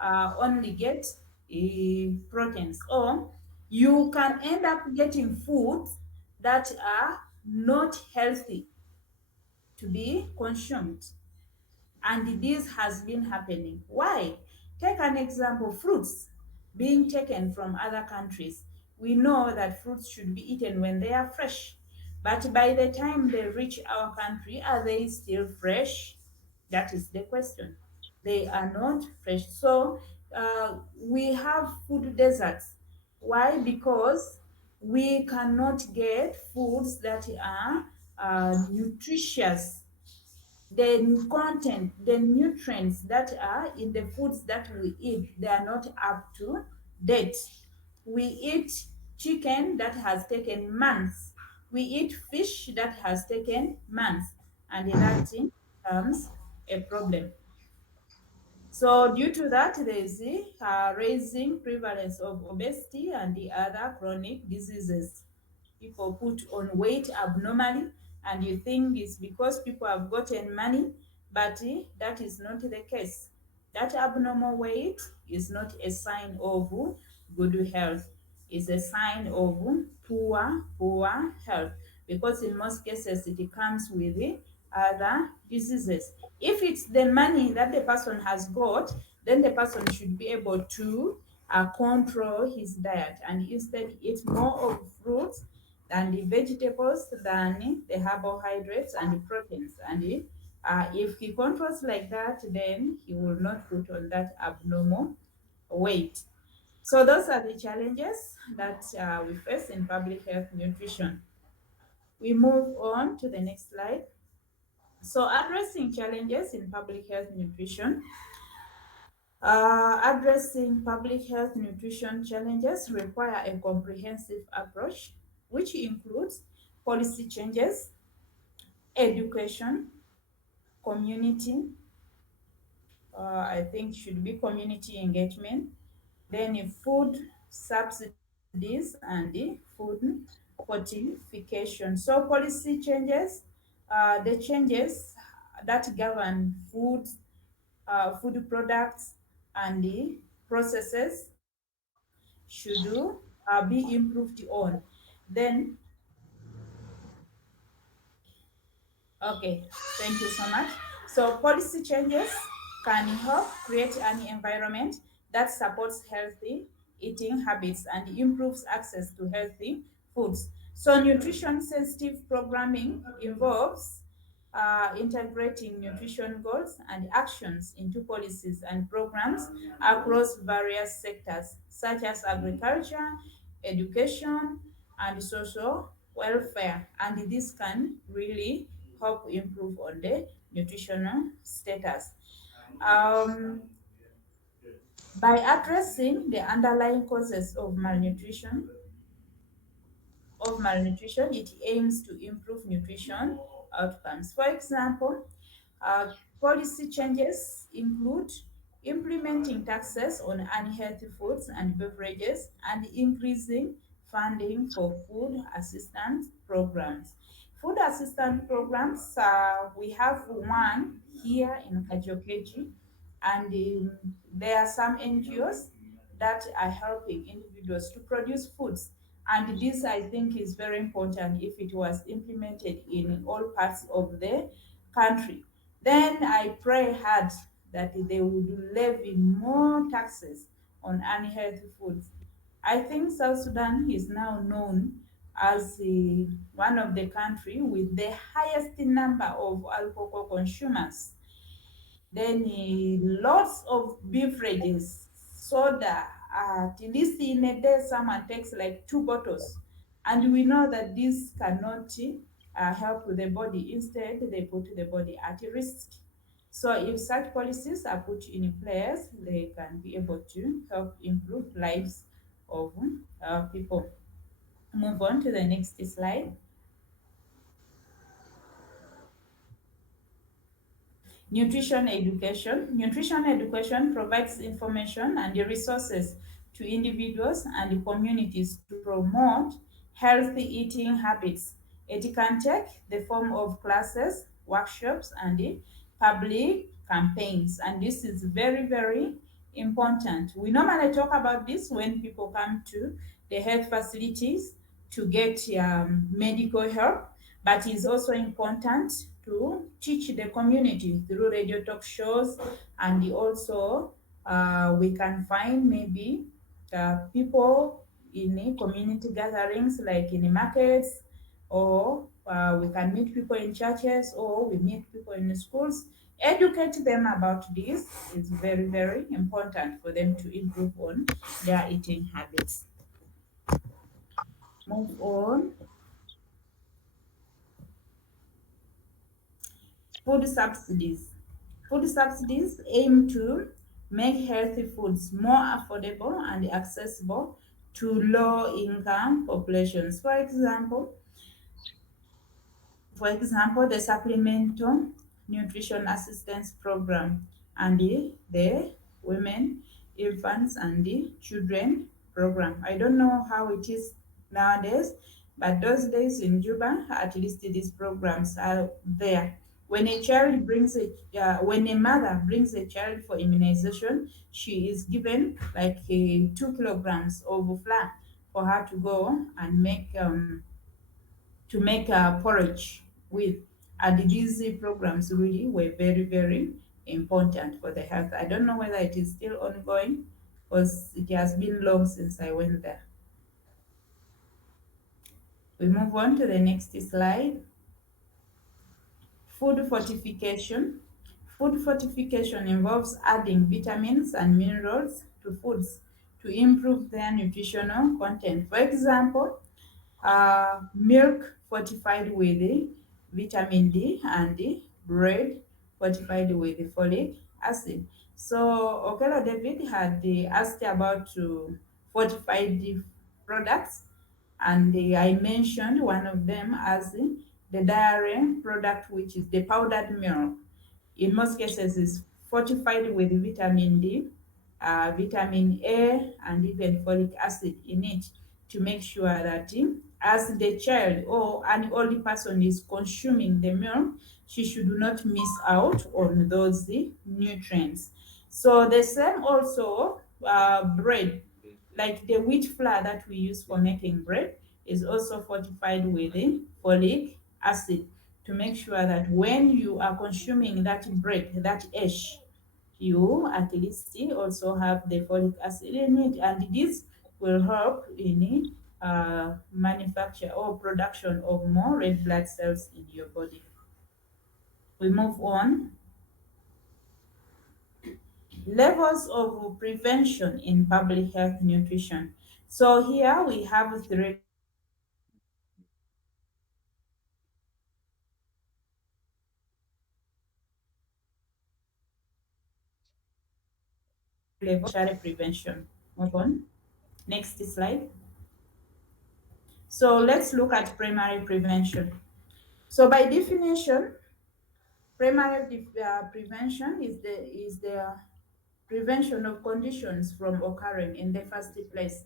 only get proteins, or you can end up getting foods that are not healthy to be consumed. And this has been happening. Why? Take an example, fruits being taken from other countries. We know that fruits should be eaten when they are fresh. But by the time they reach our country, are they still fresh? That is the question. They are not fresh. So we have food deserts. Why? Because we cannot get foods that are nutritious. The content, the nutrients that are in the foods that we eat, they are not up to date. We eat chicken that has taken months. We eat fish that has taken months, and that becomes a problem. So due to that, there is the raising prevalence of obesity and the other chronic diseases. People put on weight abnormally, and you think it's because people have gotten money, but that is not the case. That abnormal weight is not a sign of good health. It's a sign of poor health, because in most cases it comes with the other diseases. If it's the money that the person has got, then the person should be able to control his diet and instead eat more of fruits than the vegetables, than the carbohydrates and the proteins. And if he controls like that, then he will not put on that abnormal weight. So those are the challenges that we face in public health nutrition. We move on to the next slide. So addressing challenges in public health nutrition. Addressing public health nutrition challenges require a comprehensive approach, which includes policy changes, education, community, I think should be community engagement, then food subsidies and food fortification. So policy changes, the changes that govern food products and the processes should be improved on. Then, okay, thank you so much. So policy changes can help create an environment that supports healthy eating habits and improves access to healthy foods. So nutrition sensitive programming involves integrating nutrition goals and actions into policies and programs across various sectors such as agriculture, education, and social welfare. And this can really help improve on the nutritional status. Um, by addressing the underlying causes of malnutrition, it aims to improve nutrition outcomes. For example, policy changes include implementing taxes on unhealthy foods and beverages and increasing funding for food assistance programs. Food assistance programs, we have one here in Kajokeji, and there are some NGOs that are helping individuals to produce foods. And this, I think, is very important if it was implemented in all parts of the country. Then I pray hard that they would levy more taxes on unhealthy foods. I think South Sudan is now known as one of the country with the highest number of alcohol consumers. Then lots of beverages, soda. At least in a day, someone takes like 2 bottles, and we know that this cannot help the body. Instead, they put the body at risk. So, if such policies are put in place, they can be able to help improve lives of people. Move on to the next slide. Nutrition education. Nutrition education provides information and the resources to individuals and communities to promote healthy eating habits. It can take the form of classes, workshops, and the public campaigns. And this is very, very important. We normally talk about this when people come to the health facilities to get medical help, but it's also important to teach the community through radio talk shows, and also we can find maybe people in community gatherings like in the markets, or we can meet people in churches, or we meet people in the schools Educate them about this is very, very important for them to improve on their eating habits. Move on. Food subsidies. Food subsidies aim to make healthy foods more affordable and accessible to low-income populations. For example, the Supplemental Nutrition Assistance Program and the Women, Infants and the Children Program. I don't know how it is nowadays, but those days in Juba, at least these programs are there. When a mother brings a child for immunization, she is given like 2 kilograms of flour for her to go and make porridge with. And these programs really were very, very important for the health. I don't know whether it is still ongoing because it has been long since I went there. We move on to the next slide. Food fortification. Food fortification involves adding vitamins and minerals to foods to improve their nutritional content. For example, milk fortified with the vitamin D and the bread fortified with the folic acid. So Okela David had asked about fortified products, and I mentioned one of them as the dairy product, which is the powdered milk. In most cases is fortified with vitamin D, vitamin A, and even folic acid in it to make sure that as the child or an old person is consuming the milk, she should not miss out on those nutrients. So the same also bread, like the wheat flour that we use for making bread, is also fortified with folic acid to make sure that when you are consuming that bread, that ash, you at least also have the folic acid in it, and this will help in manufacture or production of more red blood cells in your body. We move on. Levels of prevention in public health nutrition. So here we have 3 levels of prevention. Move on. Next slide. So let's look at primary prevention. So by definition, prevention is the prevention of conditions from occurring in the first place.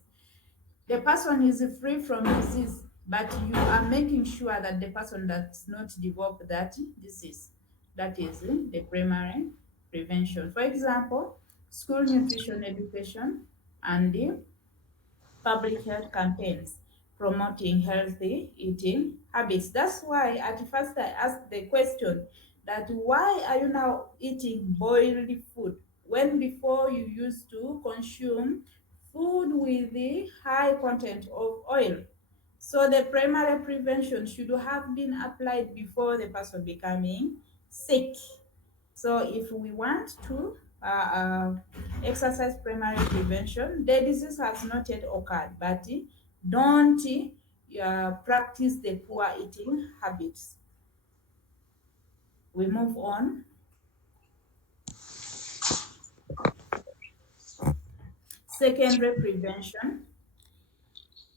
The person is free from disease, but you are making sure that the person does not develop that disease. That is the primary prevention. For example, school nutrition education and the public health campaigns promoting healthy eating habits. That's why at first I asked the question that why are you now eating boiled food when before you used to consume food with the high content of oil? So the primary prevention should have been applied before the person becoming sick. So if we want to exercise primary prevention, the disease has not yet occurred, but don't practice the poor eating habits. We move on. Secondary prevention.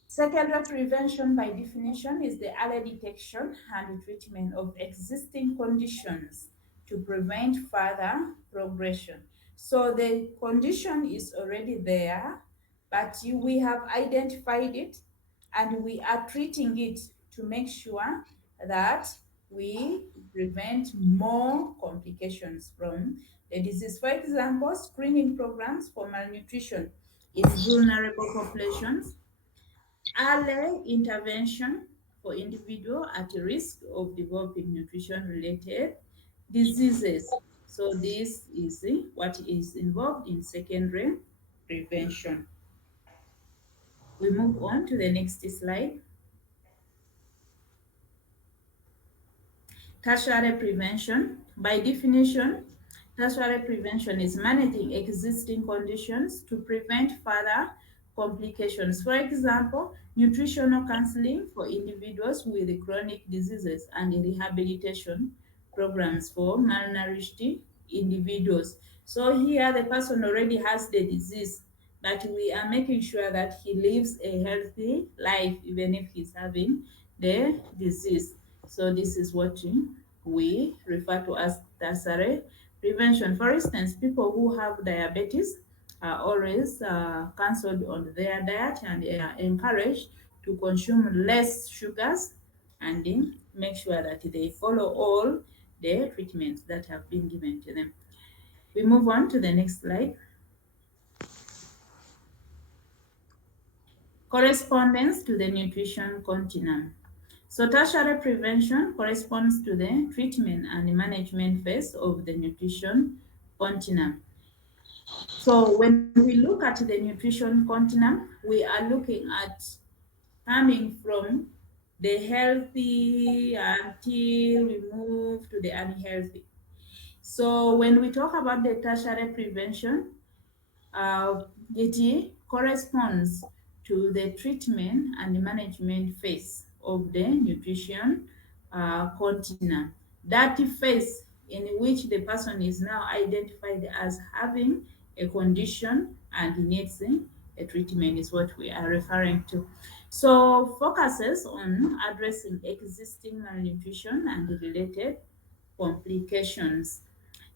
Secondary prevention, by definition, is the early detection and treatment of existing conditions to prevent further progression. So the condition is already there, but we have identified it and we are treating it to make sure that we prevent more complications from the disease. For example, screening programs for malnutrition in vulnerable populations, early intervention for individuals at risk of developing nutrition-related diseases. So this is what is involved in secondary prevention. We move on to the next slide. Tertiary prevention. By definition, tertiary prevention is managing existing conditions to prevent further complications. For example, nutritional counseling for individuals with chronic diseases and rehabilitation programs for malnourished individuals. So here the person already has the disease, but we are making sure that he lives a healthy life even if he's having the disease. So this is what we refer to as tertiary prevention. For instance, people who have diabetes are always counseled on their diet and they are encouraged to consume less sugars and make sure that they follow all the treatments that have been given to them. We move on to the next slide. Correspondence to the nutrition continuum. So tertiary prevention corresponds to the treatment and management phase of the nutrition continuum. So when we look at the nutrition continuum, we are looking at coming from the healthy until we move to the unhealthy. So when we talk about the tertiary prevention, it corresponds to the treatment and management phase of the nutrition continuum. That phase in which the person is now identified as having a condition and needs a treatment is what we are referring to. So focuses on addressing existing malnutrition and related complications.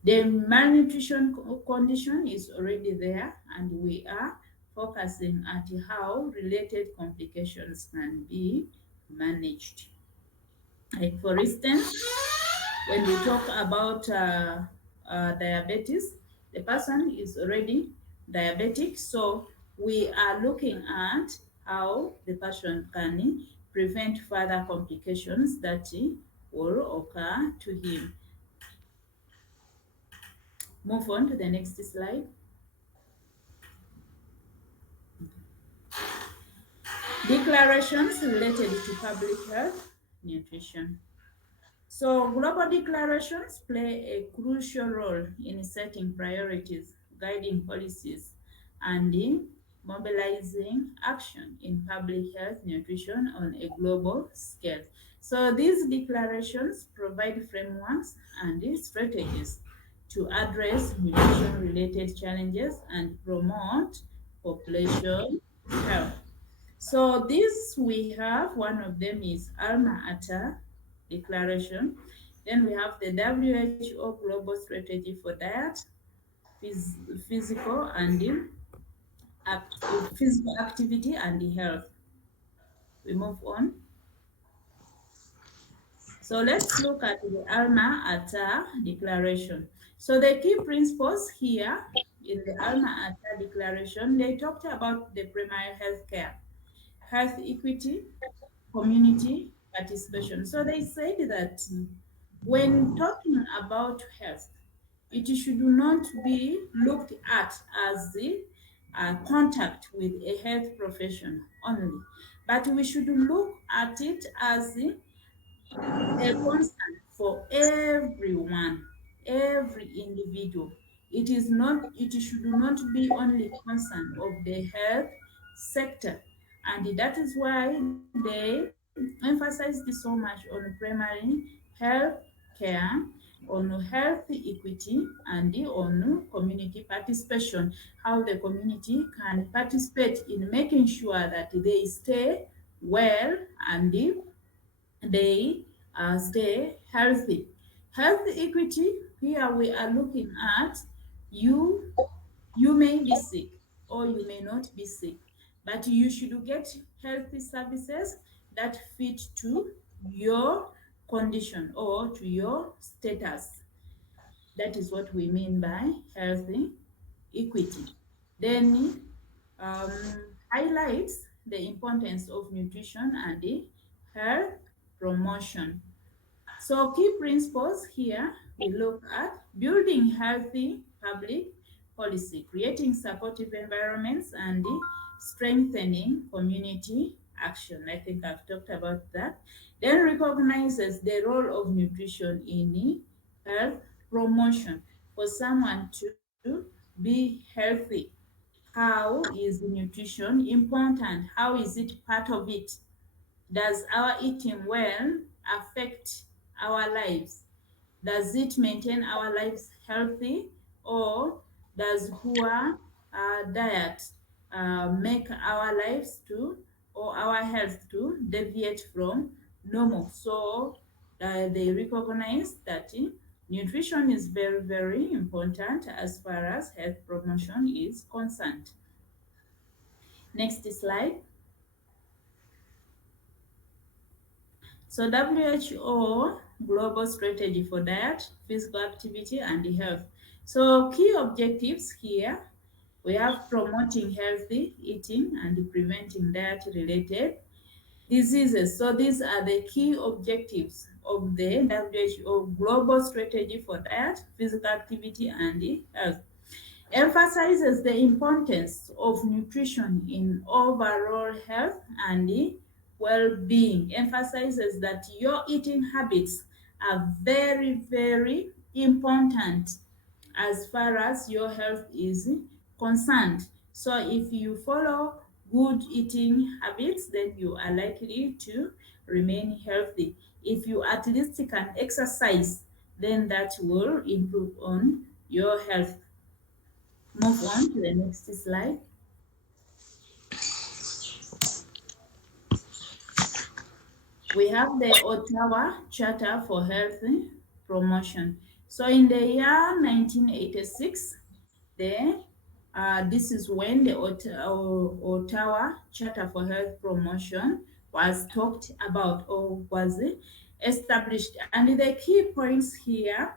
The malnutrition condition is already there, and we are focusing at how related complications can be managed. Like, for instance, when we talk about diabetes, the person is already diabetic, so we are looking at how the person can prevent further complications that will occur to him. Move on to the next slide. Declarations related to public health, nutrition. So global declarations play a crucial role in setting priorities, guiding policies, and in mobilizing action in public health nutrition on a global scale. So these declarations provide frameworks and strategies to address nutrition-related challenges and promote population health. So this we have, one of them is Alma Ata Declaration. Then we have the WHO Global Strategy for Diet, Physical and Physical Activity and Health. We move on. So let's look at the Alma Ata Declaration. So the key principles here in the Alma Ata Declaration, they talked about the primary health care, health equity, community participation. So they said that when talking about health, it should not be looked at as the contact with a health profession only, but we should look at it as a concern for everyone, every individual. It is not, it should not be only concern of the health sector. And that is why they emphasized so much on primary health care, on health equity, and on community participation, how the community can participate in making sure that they stay well and they stay healthy. Health equity, here we are looking at you, you may be sick or you may not be sick, but you should get healthy services that fit to your condition or to your status. That is what we mean by healthy equity. Then highlights the importance of nutrition and the health promotion. So key principles here, we look at building healthy public policy, creating supportive environments, and strengthening community action. I think I've talked about that. Then recognizes the role of nutrition in health promotion for someone to be healthy. How is nutrition important? How is it part of it? Does our eating well affect our lives? Does it maintain our lives healthy, or does poor diet make our lives to, or our health to deviate from normal? So they recognize that nutrition is very, very important as far as health promotion is concerned. Next slide. So WHO Global Strategy for Diet, Physical Activity and Health. So key objectives here, we have promoting healthy eating and preventing diet-related diseases. So these are the key objectives of the WHO Global Strategy for Diet, Physical Activity and Health. Emphasizes the importance of nutrition in overall health and well-being. Emphasizes that your eating habits are very, very important as far as your health is concerned. So if you follow good eating habits, then you are likely to remain healthy. If you at least can exercise, then that will improve on your health. Move on to the next slide. We have the Ottawa Charter for Health Promotion. So in the year 1986, this is when the Ottawa Charter for Health Promotion was talked about or was established. And the key points here,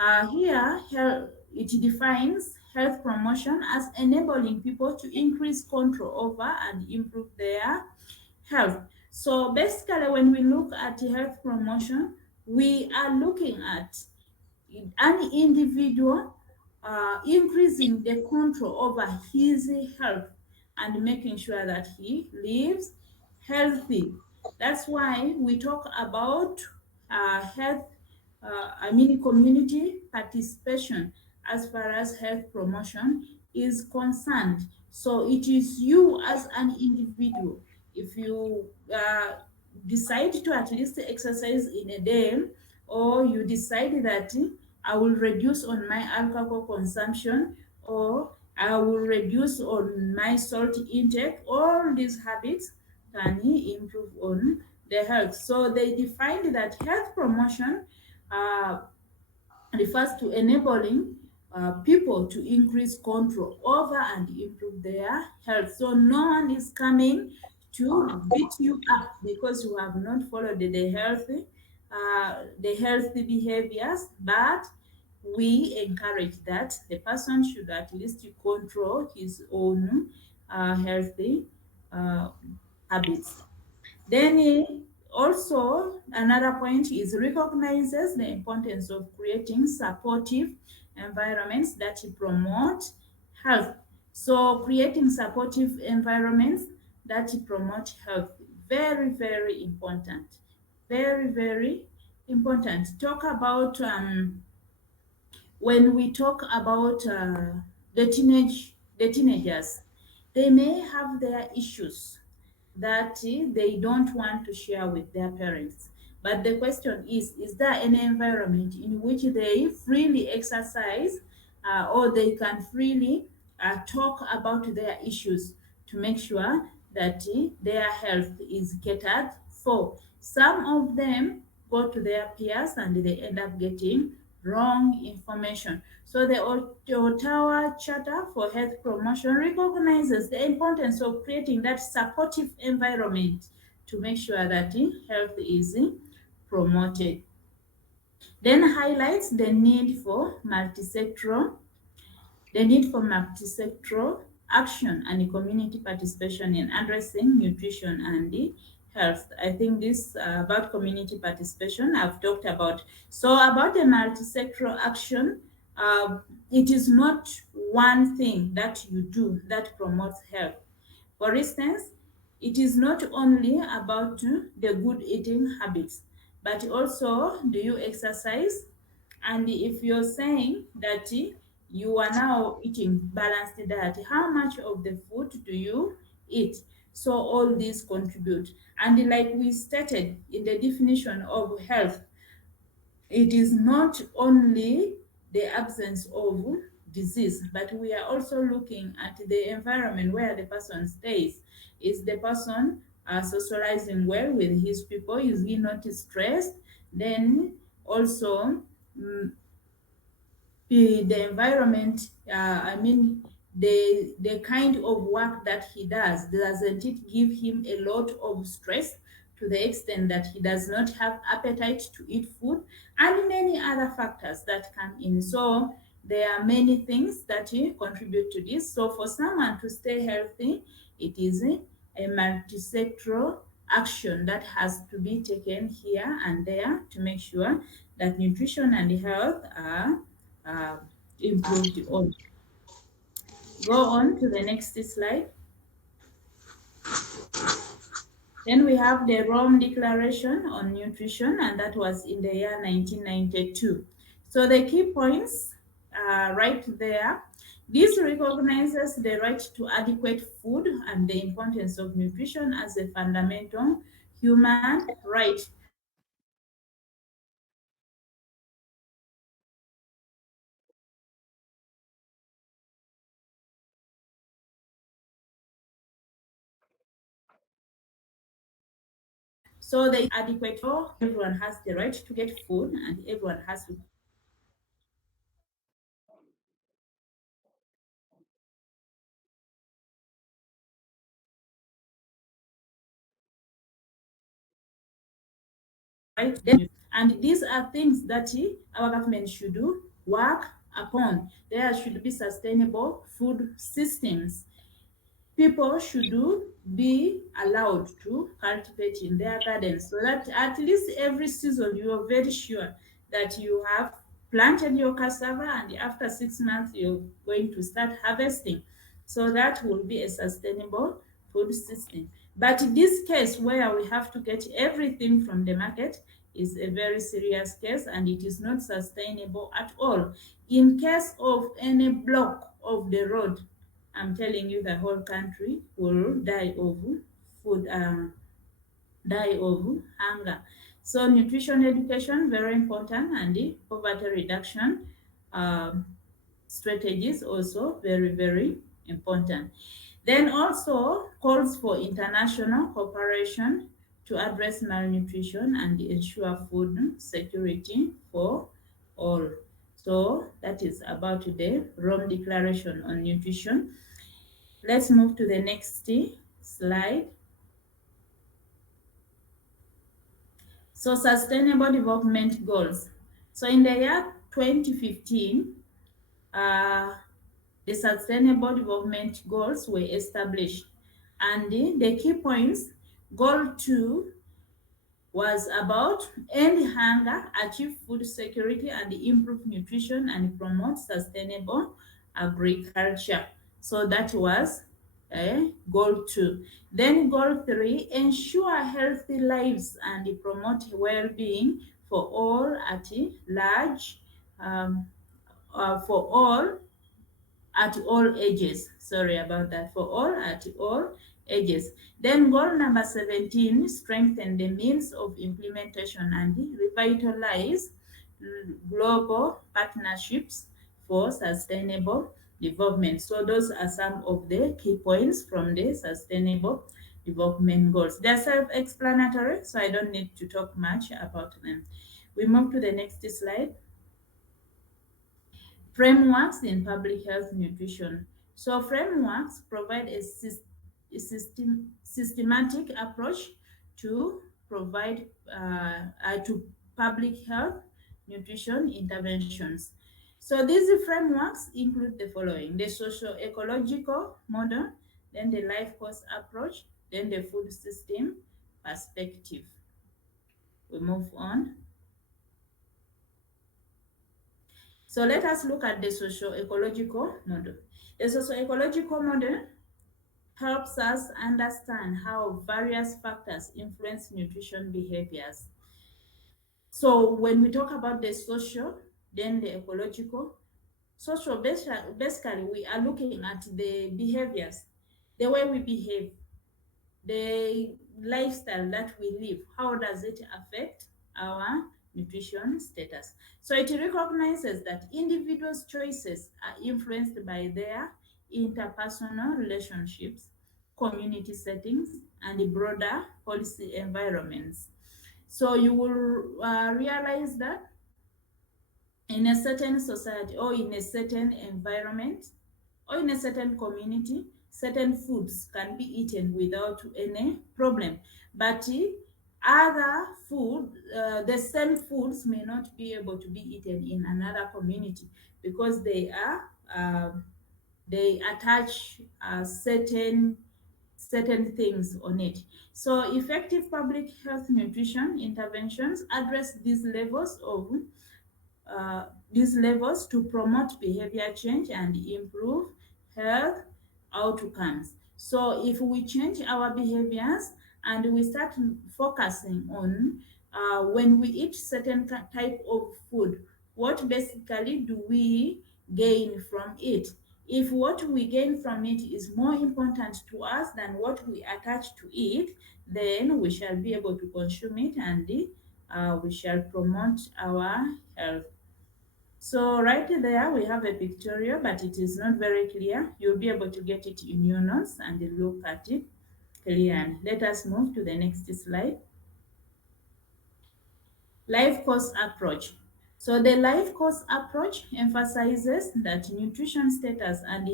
it defines health promotion as enabling people to increase control over and improve their health. So basically, when we look at health promotion, we are looking at an individual increasing the control over his health and making sure that he lives healthy. That's why we talk about health, community participation as far as health promotion is concerned. So it is you as an individual. If you decide to at least exercise in a day, or you decide that I will reduce on my alcohol consumption, or I will reduce on my salt intake, all these habits can improve on the health. So they defined that health promotion uh, refers to enabling people to increase control over and improve their health. So no one is coming to beat you up because you have not followed the healthy behaviors, but we encourage that the person should at least control his own healthy uh, habits. Then also another point is recognizes the importance of creating supportive environments that promote health. So creating supportive environments that promote health, very, very important. Very, very important. Talk about when we talk about the teenagers, they may have their issues that they don't want to share with their parents. But the question is there any environment in which they freely exercise or they can freely talk about their issues to make sure that their health is catered for? Some of them go to their peers and they end up getting wrong information. So the Ottawa Charter for Health Promotion recognizes the importance of creating that supportive environment to make sure that health is promoted. Then highlights the need for multisectoral action and community participation in addressing nutrition and health. I think this about community participation I've talked about. So about the multisectoral action, uh, it is not one thing that you do that promotes health. For instance, it is not only about the good eating habits, but also do you exercise? And if you're saying that you are now eating balanced diet, how much of the food do you eat? So all these contribute. And like we stated in the definition of health, it is not only the absence of disease, but we are also looking at the environment where the person stays. Is the person socializing well with his people? Is he not stressed? Then also, mm, the environment, I mean, the kind of work that he doesn't it give him a lot of stress to the extent that he does not have appetite to eat food, and many other factors that come in. So there are many things that contribute to this. So for someone to stay healthy, it is a multisectoral action that has to be taken here and there to make sure that nutrition and health are uh, improved on. Go on to the next slide. Then we have the Rome Declaration on Nutrition, and that was in the year 1992. So the key points are right there. This recognizes the right to adequate food and the importance of nutrition as a fundamental human right. So that articles so the adequate for everyone has the right to get food and everyone has to right then. And these are things that our government should do work upon. There should be sustainable food systems. People should be allowed to cultivate in their gardens so that at least every season you are very sure that you have planted your cassava and after 6 months you're going to start harvesting. So that will be a sustainable food system. But in this case where we have to get everything from the market is a very serious case and it is not sustainable at all. In case of any block of the road, I'm telling you, the whole country will die of food, die of hunger. So nutrition education very important, and the poverty reduction um, strategies also very important. Then also calls for international cooperation to address malnutrition and ensure food security for all. So that is about the Rome Declaration on Nutrition. Let's move to the next slide. So Sustainable Development Goals. So in the year 2015, uh, the Sustainable Development Goals were established. And the key points, Goal 2 was about end hunger, achieve food security, and improve nutrition and promote sustainable agriculture. So that was goal 2. Then goal 3, ensure healthy lives and promote well-being for all at large, um, for all at all ages. Sorry about that. For all at all ages. Then goal number 17, strengthen the means of implementation and revitalize global partnerships for sustainable development. So those are some of the key points from the sustainable development goals. They're self-explanatory, so I don't need to talk much about them. We move to the next slide. Frameworks in public health nutrition. So frameworks provide systematic approach to provide to public health nutrition interventions. So these frameworks include the following: the socio-ecological model, then the life course approach, then the food system perspective. We move on. So let us look at the socio-ecological model. The socio-ecological model helps us understand how various factors influence nutrition behaviors. So when we talk about the social, then the ecological. Social, basically, we are looking at the behaviors, the way we behave, the lifestyle that we live. How does it affect our nutrition status? So it recognizes that individuals' choices are influenced by their interpersonal relationships, community settings, and the broader policy environments. So you will realize that in a certain society or in a certain environment or in a certain community, certain foods can be eaten without any problem. But other food, the same foods may not be able to be eaten in another community because uh, they attach certain things on it. So effective public health nutrition interventions address uh, these levels to promote behavior change and improve health outcomes. So if we change our behaviors and we start focusing on when we eat certain type of food, what basically do we gain from it? If what we gain from it is more important to us than what we attach to it, then we shall be able to consume it and we shall promote our health. So right there we have a pictorial, but it is not very clear. You'll be able to get it in your notes and look at it clearly. Let us move to the next slide. Life course approach. So the life course approach emphasizes that nutrition status and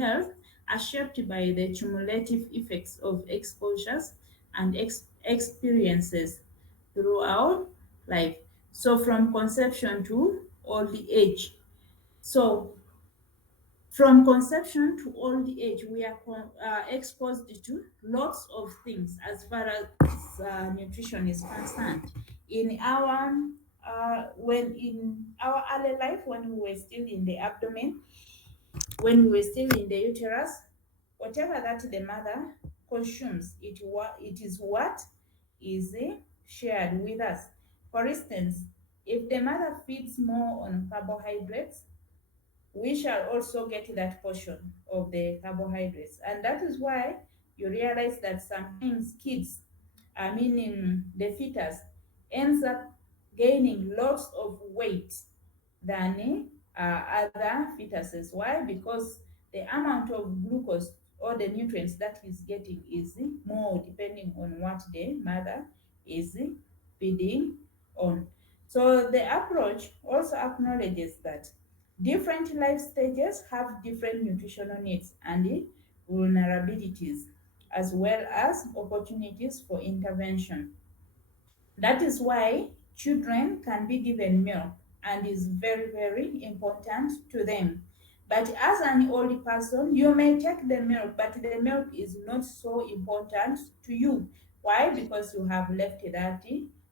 health are shaped by the cumulative effects of exposures and experiences throughout life. So from conception to old age. So from conception to old age, we are exposed to lots of things as far as nutrition is concerned. In our when in our early life, when we were still in the abdomen, when we were still in the uterus, whatever that the mother consumes, it is what is shared with us. For instance, if the mother feeds more on carbohydrates, we shall also get that portion of the carbohydrates. And that is why you realize that sometimes kids, meaning the fetus, ends up gaining lots of weight than other fetuses. Why? Because the amount of glucose or the nutrients that he's getting is more depending on what the mother is feeding on. So the approach also acknowledges that different life stages have different nutritional needs and vulnerabilities, as well as opportunities for intervention. That is why children can be given milk and is very, very important to them. But as an old person, you may take the milk, but the milk is not so important to you. Why? Because you have left that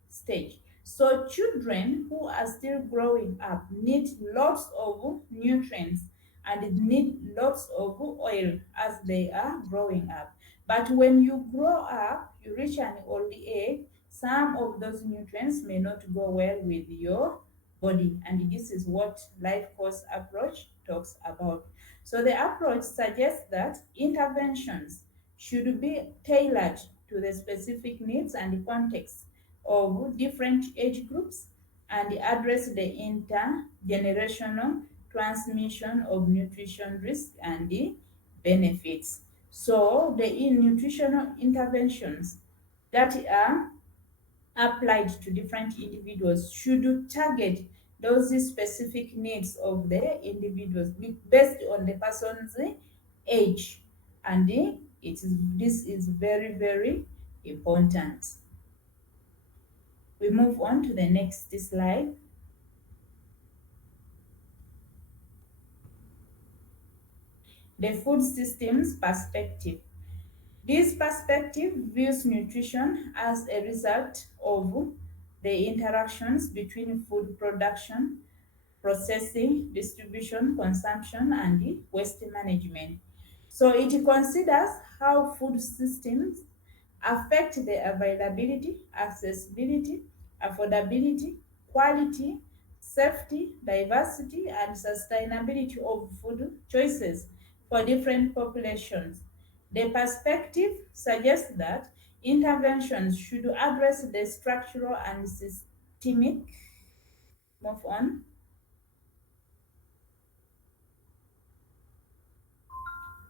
stage. So children who are still growing up need lots of nutrients and need lots of oil as they are growing up. But when you grow up, you reach an old age, some of those nutrients may not go well with your body, and this is what life course approach talks about. So the approach suggests that interventions should be tailored to the specific needs and context of different age groups and address the intergenerational transmission of nutrition risk and the benefits. So the nutritional interventions that are applied to different individuals should target those specific needs of the individuals based on the person's age, and this is very, very important. We move on to the next slide. The food systems perspective. This perspective views nutrition as a result of the interactions between food production, processing, distribution, consumption, and waste management. So it considers how food systems affect the availability, accessibility, affordability, quality, safety, diversity, and sustainability of food choices for different populations. The perspective suggests that interventions should address the structural and systemic. Move on.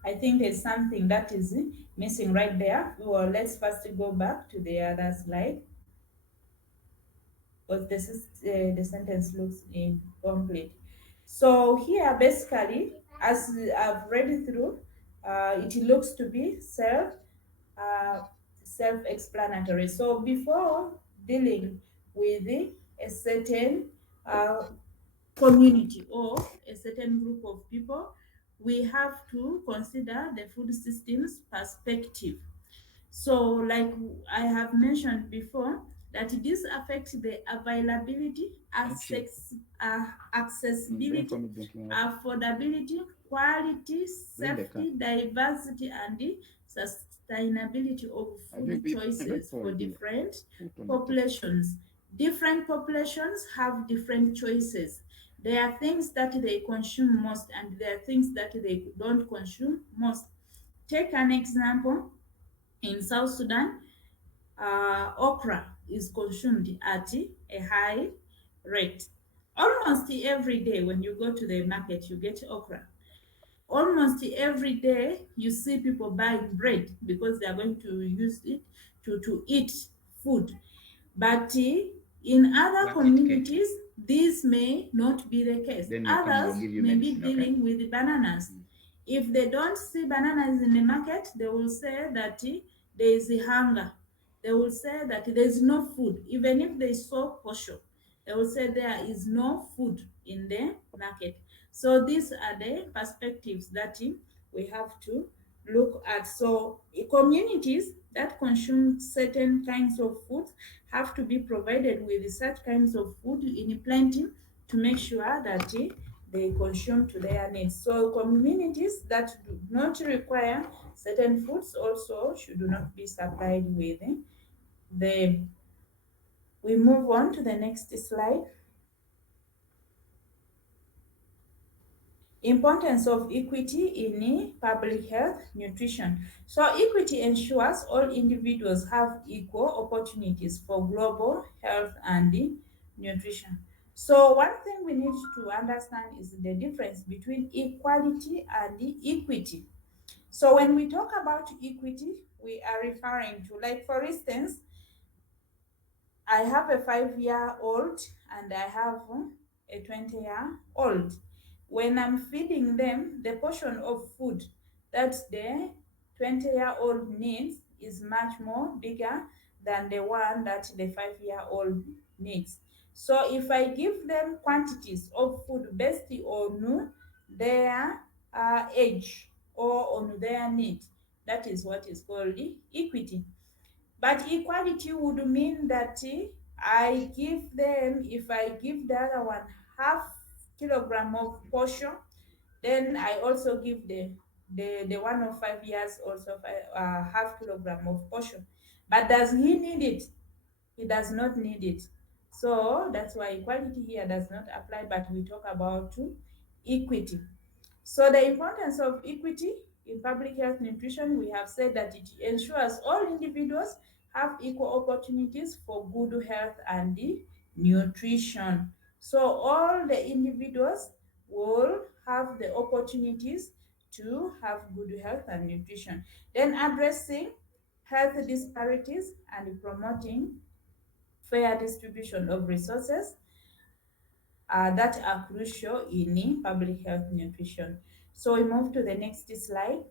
I think there's something that is missing right there. Well, let's first go back to the other slide, because the sentence looks incomplete. So here, basically, as I've read through, it looks to be uh, self-explanatory. So before dealing with a certain uh, community or a certain group of people, we have to consider the food system's perspective. So, like I have mentioned before, that this affects the availability, accessibility, affordability, quality, safety, diversity, and the sustainability of food choices for different populations. Different populations have different choices. There are things that they consume most, and there are things that they don't consume most. Take an example. In South Sudan, okra is consumed at a high rate. Almost every day when you go to the market, you get okra. Almost every day you see people buying bread because they are going to use it to eat food. But in other What it cake? communities, this may not be the case. Then you come, we'll Others give you may be medicine, okay? dealing with bananas. If they don't see bananas in the market, they will say that there is a hunger. They will say that there is no food. Even if they saw kosher, they will say there is no food in the market. So these are the perspectives that we have to look at. So communities that consume certain kinds of food have to be provided with such kinds of food in plenty to make sure that they consume to their needs. So communities that do not require certain foods also should not be supplied with them. We move on to the next slide. Importance of equity in public health nutrition. So equity ensures all individuals have equal opportunities for global health and nutrition. So one thing we need to understand is the difference between equality and equity. So when we talk about equity, we are referring to, like for instance, I have a 5-year-old and I have a 20-year-old. When I'm feeding them, the portion of food that the 20-year-old needs is much more bigger than the one that the 5-year-old needs. So if I give them quantities of food based on their age or on their need, that is what is called equity. But equality would mean that I give them, if I give the other one half kilogram of portion, then I also give the one of 5 years also half kilogram of portion. But does he need it? He does not need it. So that's why equality here does not apply, but we talk about equity. So the importance of equity in public health nutrition, we have said that it ensures all individuals have equal opportunities for good health and nutrition. So all the individuals will have the opportunities to have good health and nutrition. Then addressing health disparities and promoting fair distribution of resources that are crucial in public health nutrition. So we move to the next slide.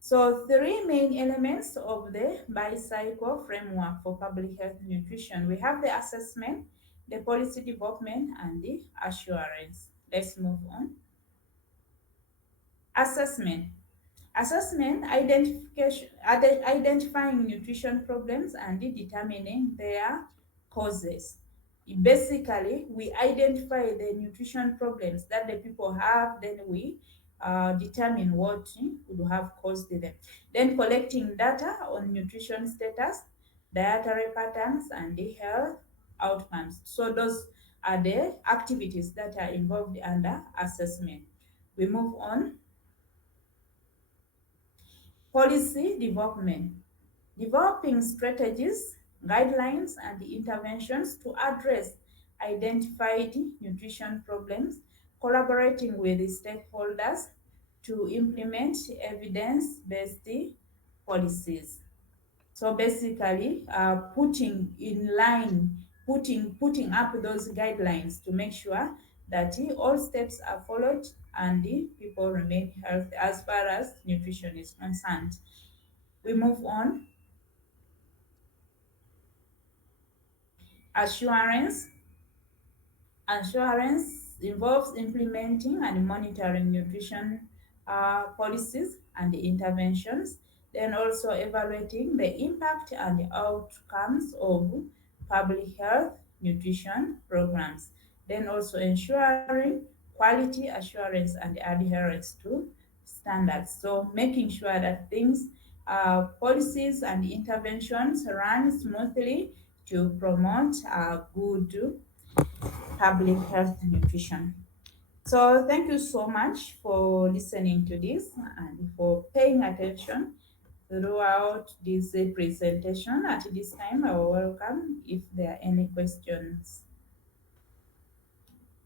So three main elements of the bicycle framework for public health nutrition. We have the assessment, the policy development, and the assurance. Let's move on. Assessment. Assessment, identification, identifying nutrition problems and determining their causes. Basically, we identify the nutrition problems that the people have, then we determine what would have caused them. Then collecting data on nutrition status, dietary patterns, and the health outcomes. So those are the activities that are involved under assessment. We move on. Policy development. Developing strategies, guidelines, and interventions to address identified nutrition problems, collaborating with the stakeholders to implement evidence-based policies. So basically, putting in line, putting up those guidelines to make sure that all steps are followed and the people remain healthy as far as nutrition is concerned. We move on. Assurance. Assurance involves implementing and monitoring nutrition policies and interventions, then also evaluating the impact and outcomes of public health nutrition programs, then also ensuring quality assurance and adherence to standards. So making sure that things, policies and interventions run smoothly to promote good public health nutrition. So thank you so much for listening to this and for paying attention throughout this presentation. At this time, I will welcome if there are any questions.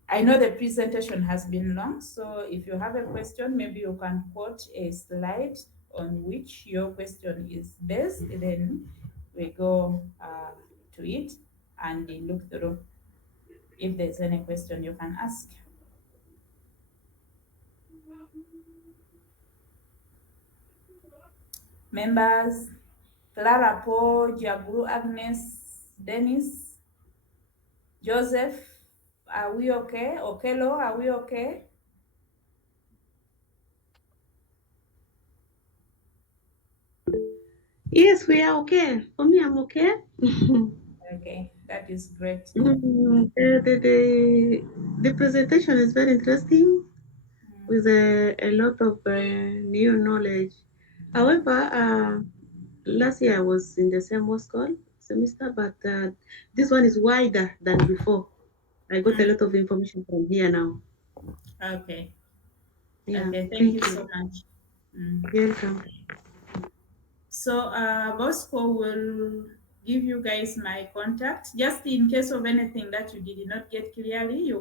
I know the presentation has been long, so if you have a question, maybe you can quote a slide on which your question is based. Then we go to it and look through. If there's any question, you can ask. Members, Clara, Paul, Jaguru, Agnes, Dennis, Joseph, are we okay? Okelo, are we okay? Yes, we are okay. For me, I'm okay. Okay, that is great. The presentation is very interesting with a lot of new knowledge. However, last year I was in the same school semester, but this one is wider than before. I got a lot of information from here now. Okay, Yeah, okay, thank you thank so you. much. Mm. Welcome. So, Bosco will give you guys my contact. Just in case of anything that you did not get clearly,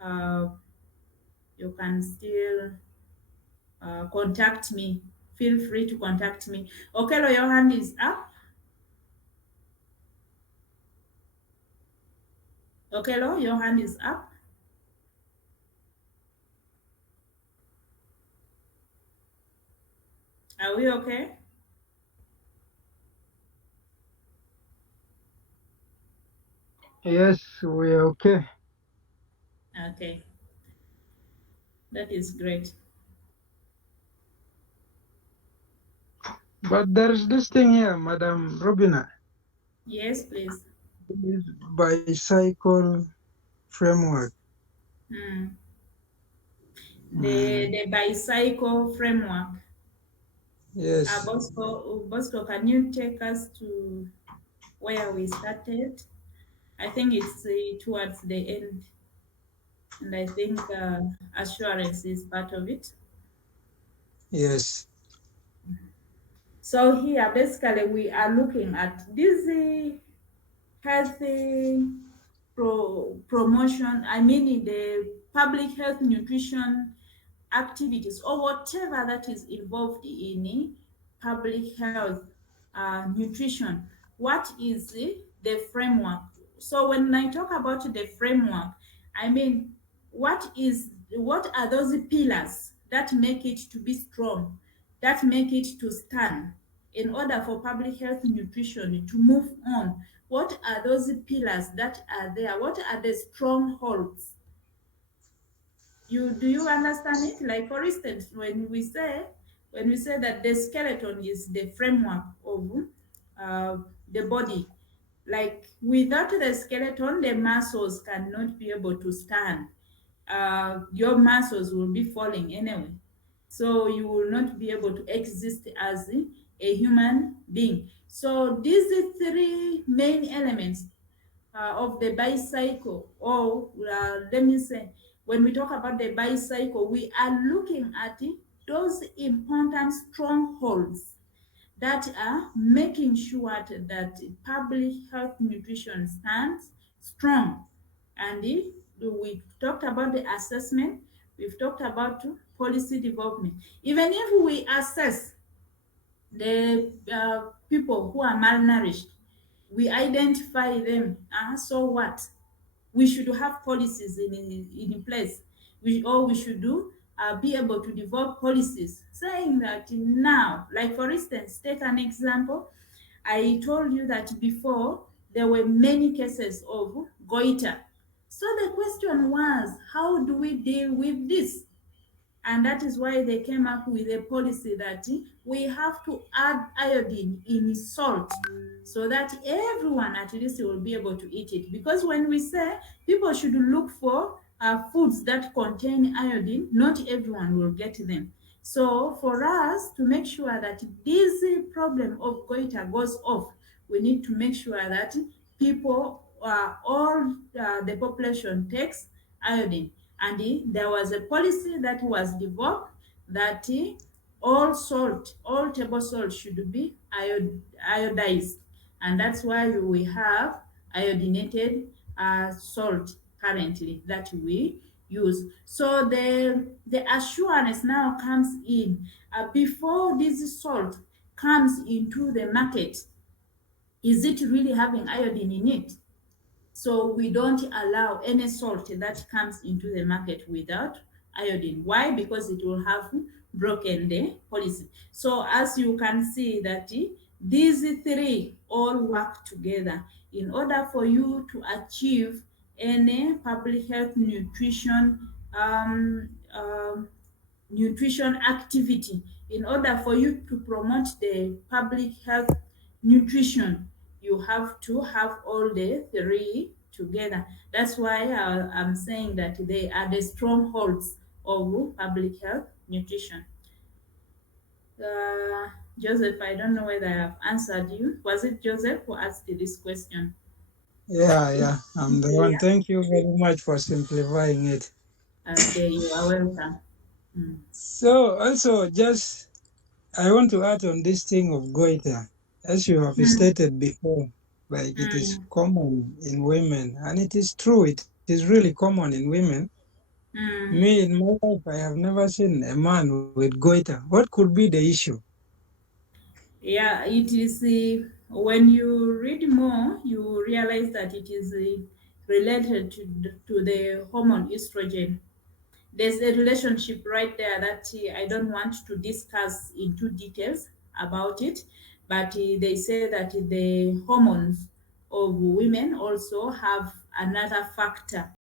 uh, you can still contact me. Feel free to contact me. Okelo, your hand is up. Okelo, your hand is up. Are we okay? Yes, we are okay. Okay, that is great. But there is this thing here, Madam Robina, Yes, please. is bicycle framework. Mm. Mm, The bicycle framework. yes, Bosco, can you take us to where we started? I think it's towards the end, and I think assurance is part of it. yes, So here, basically, we are looking at this healthy promotion. I mean, in the public health nutrition activities or whatever that is involved in public health nutrition. What is the framework? So when I talk about the framework, I mean what are those pillars that make it to be strong, that make it to stand in order for public health nutrition to move on? What are those pillars that are there? What are the strongholds? Do you understand it? Like for instance, when we say that the skeleton is the framework of uh, the body, like without the skeleton, the muscles cannot be able to stand. your muscles will be falling anyway. So you will not be able to exist as a human being. So these are three main elements of the bicycle, or let me say, when we talk about the bicycle, we are looking at those important strongholds that are making sure that public health nutrition stands strong. And we talked about the assessment, we've talked about policy development. Even if we assess the people who are malnourished, we identify them, so what? We should have policies in place. We should do be able to develop policies saying that now, like for instance, take an example. I told you that before there were many cases of goiter. So the question was, how do we deal with this? And that is why they came up with a policy that we have to add iodine in salt so that everyone at least will be able to eat it. Because when we say people should look for foods that contain iodine, not everyone will get them. So for us to make sure that this problem of goiter goes off, we need to make sure that people, all the population takes iodine. And there was a policy that was developed that all table salt should be iodized, and that's why we have iodinated salt currently that we use. So the assurance now comes in, before this salt comes into the market, is it really having iodine in it? So we don't allow any salt that comes into the market without iodine. Why? Because it will have broken the policy. So as you can see that these three all work together in order for you to achieve any public health um, um, nutrition activity. In order for you to promote the public health nutrition, you have to have all the three together. That's why I'm saying that they are the strongholds of public health nutrition. uh, Joseph, I don't know whether I have answered you. Was it Joseph who asked this question? Yeah, I'm the one. Yeah. Thank you very much for simplifying it. Okay, you are welcome. Mm. So also just I want to add on this thing of goiter. As you have Mm. stated before, like it is Mm. common in women, and it is true, it is really common in women. Mm. Me, in my life, I have never seen a man with goiter. What could be the issue? Yeah, it is. When you read more, you realize that it is related to the hormone estrogen. There's a relationship right there that I don't want to discuss into details about it, but they say that the hormones of women also have another factor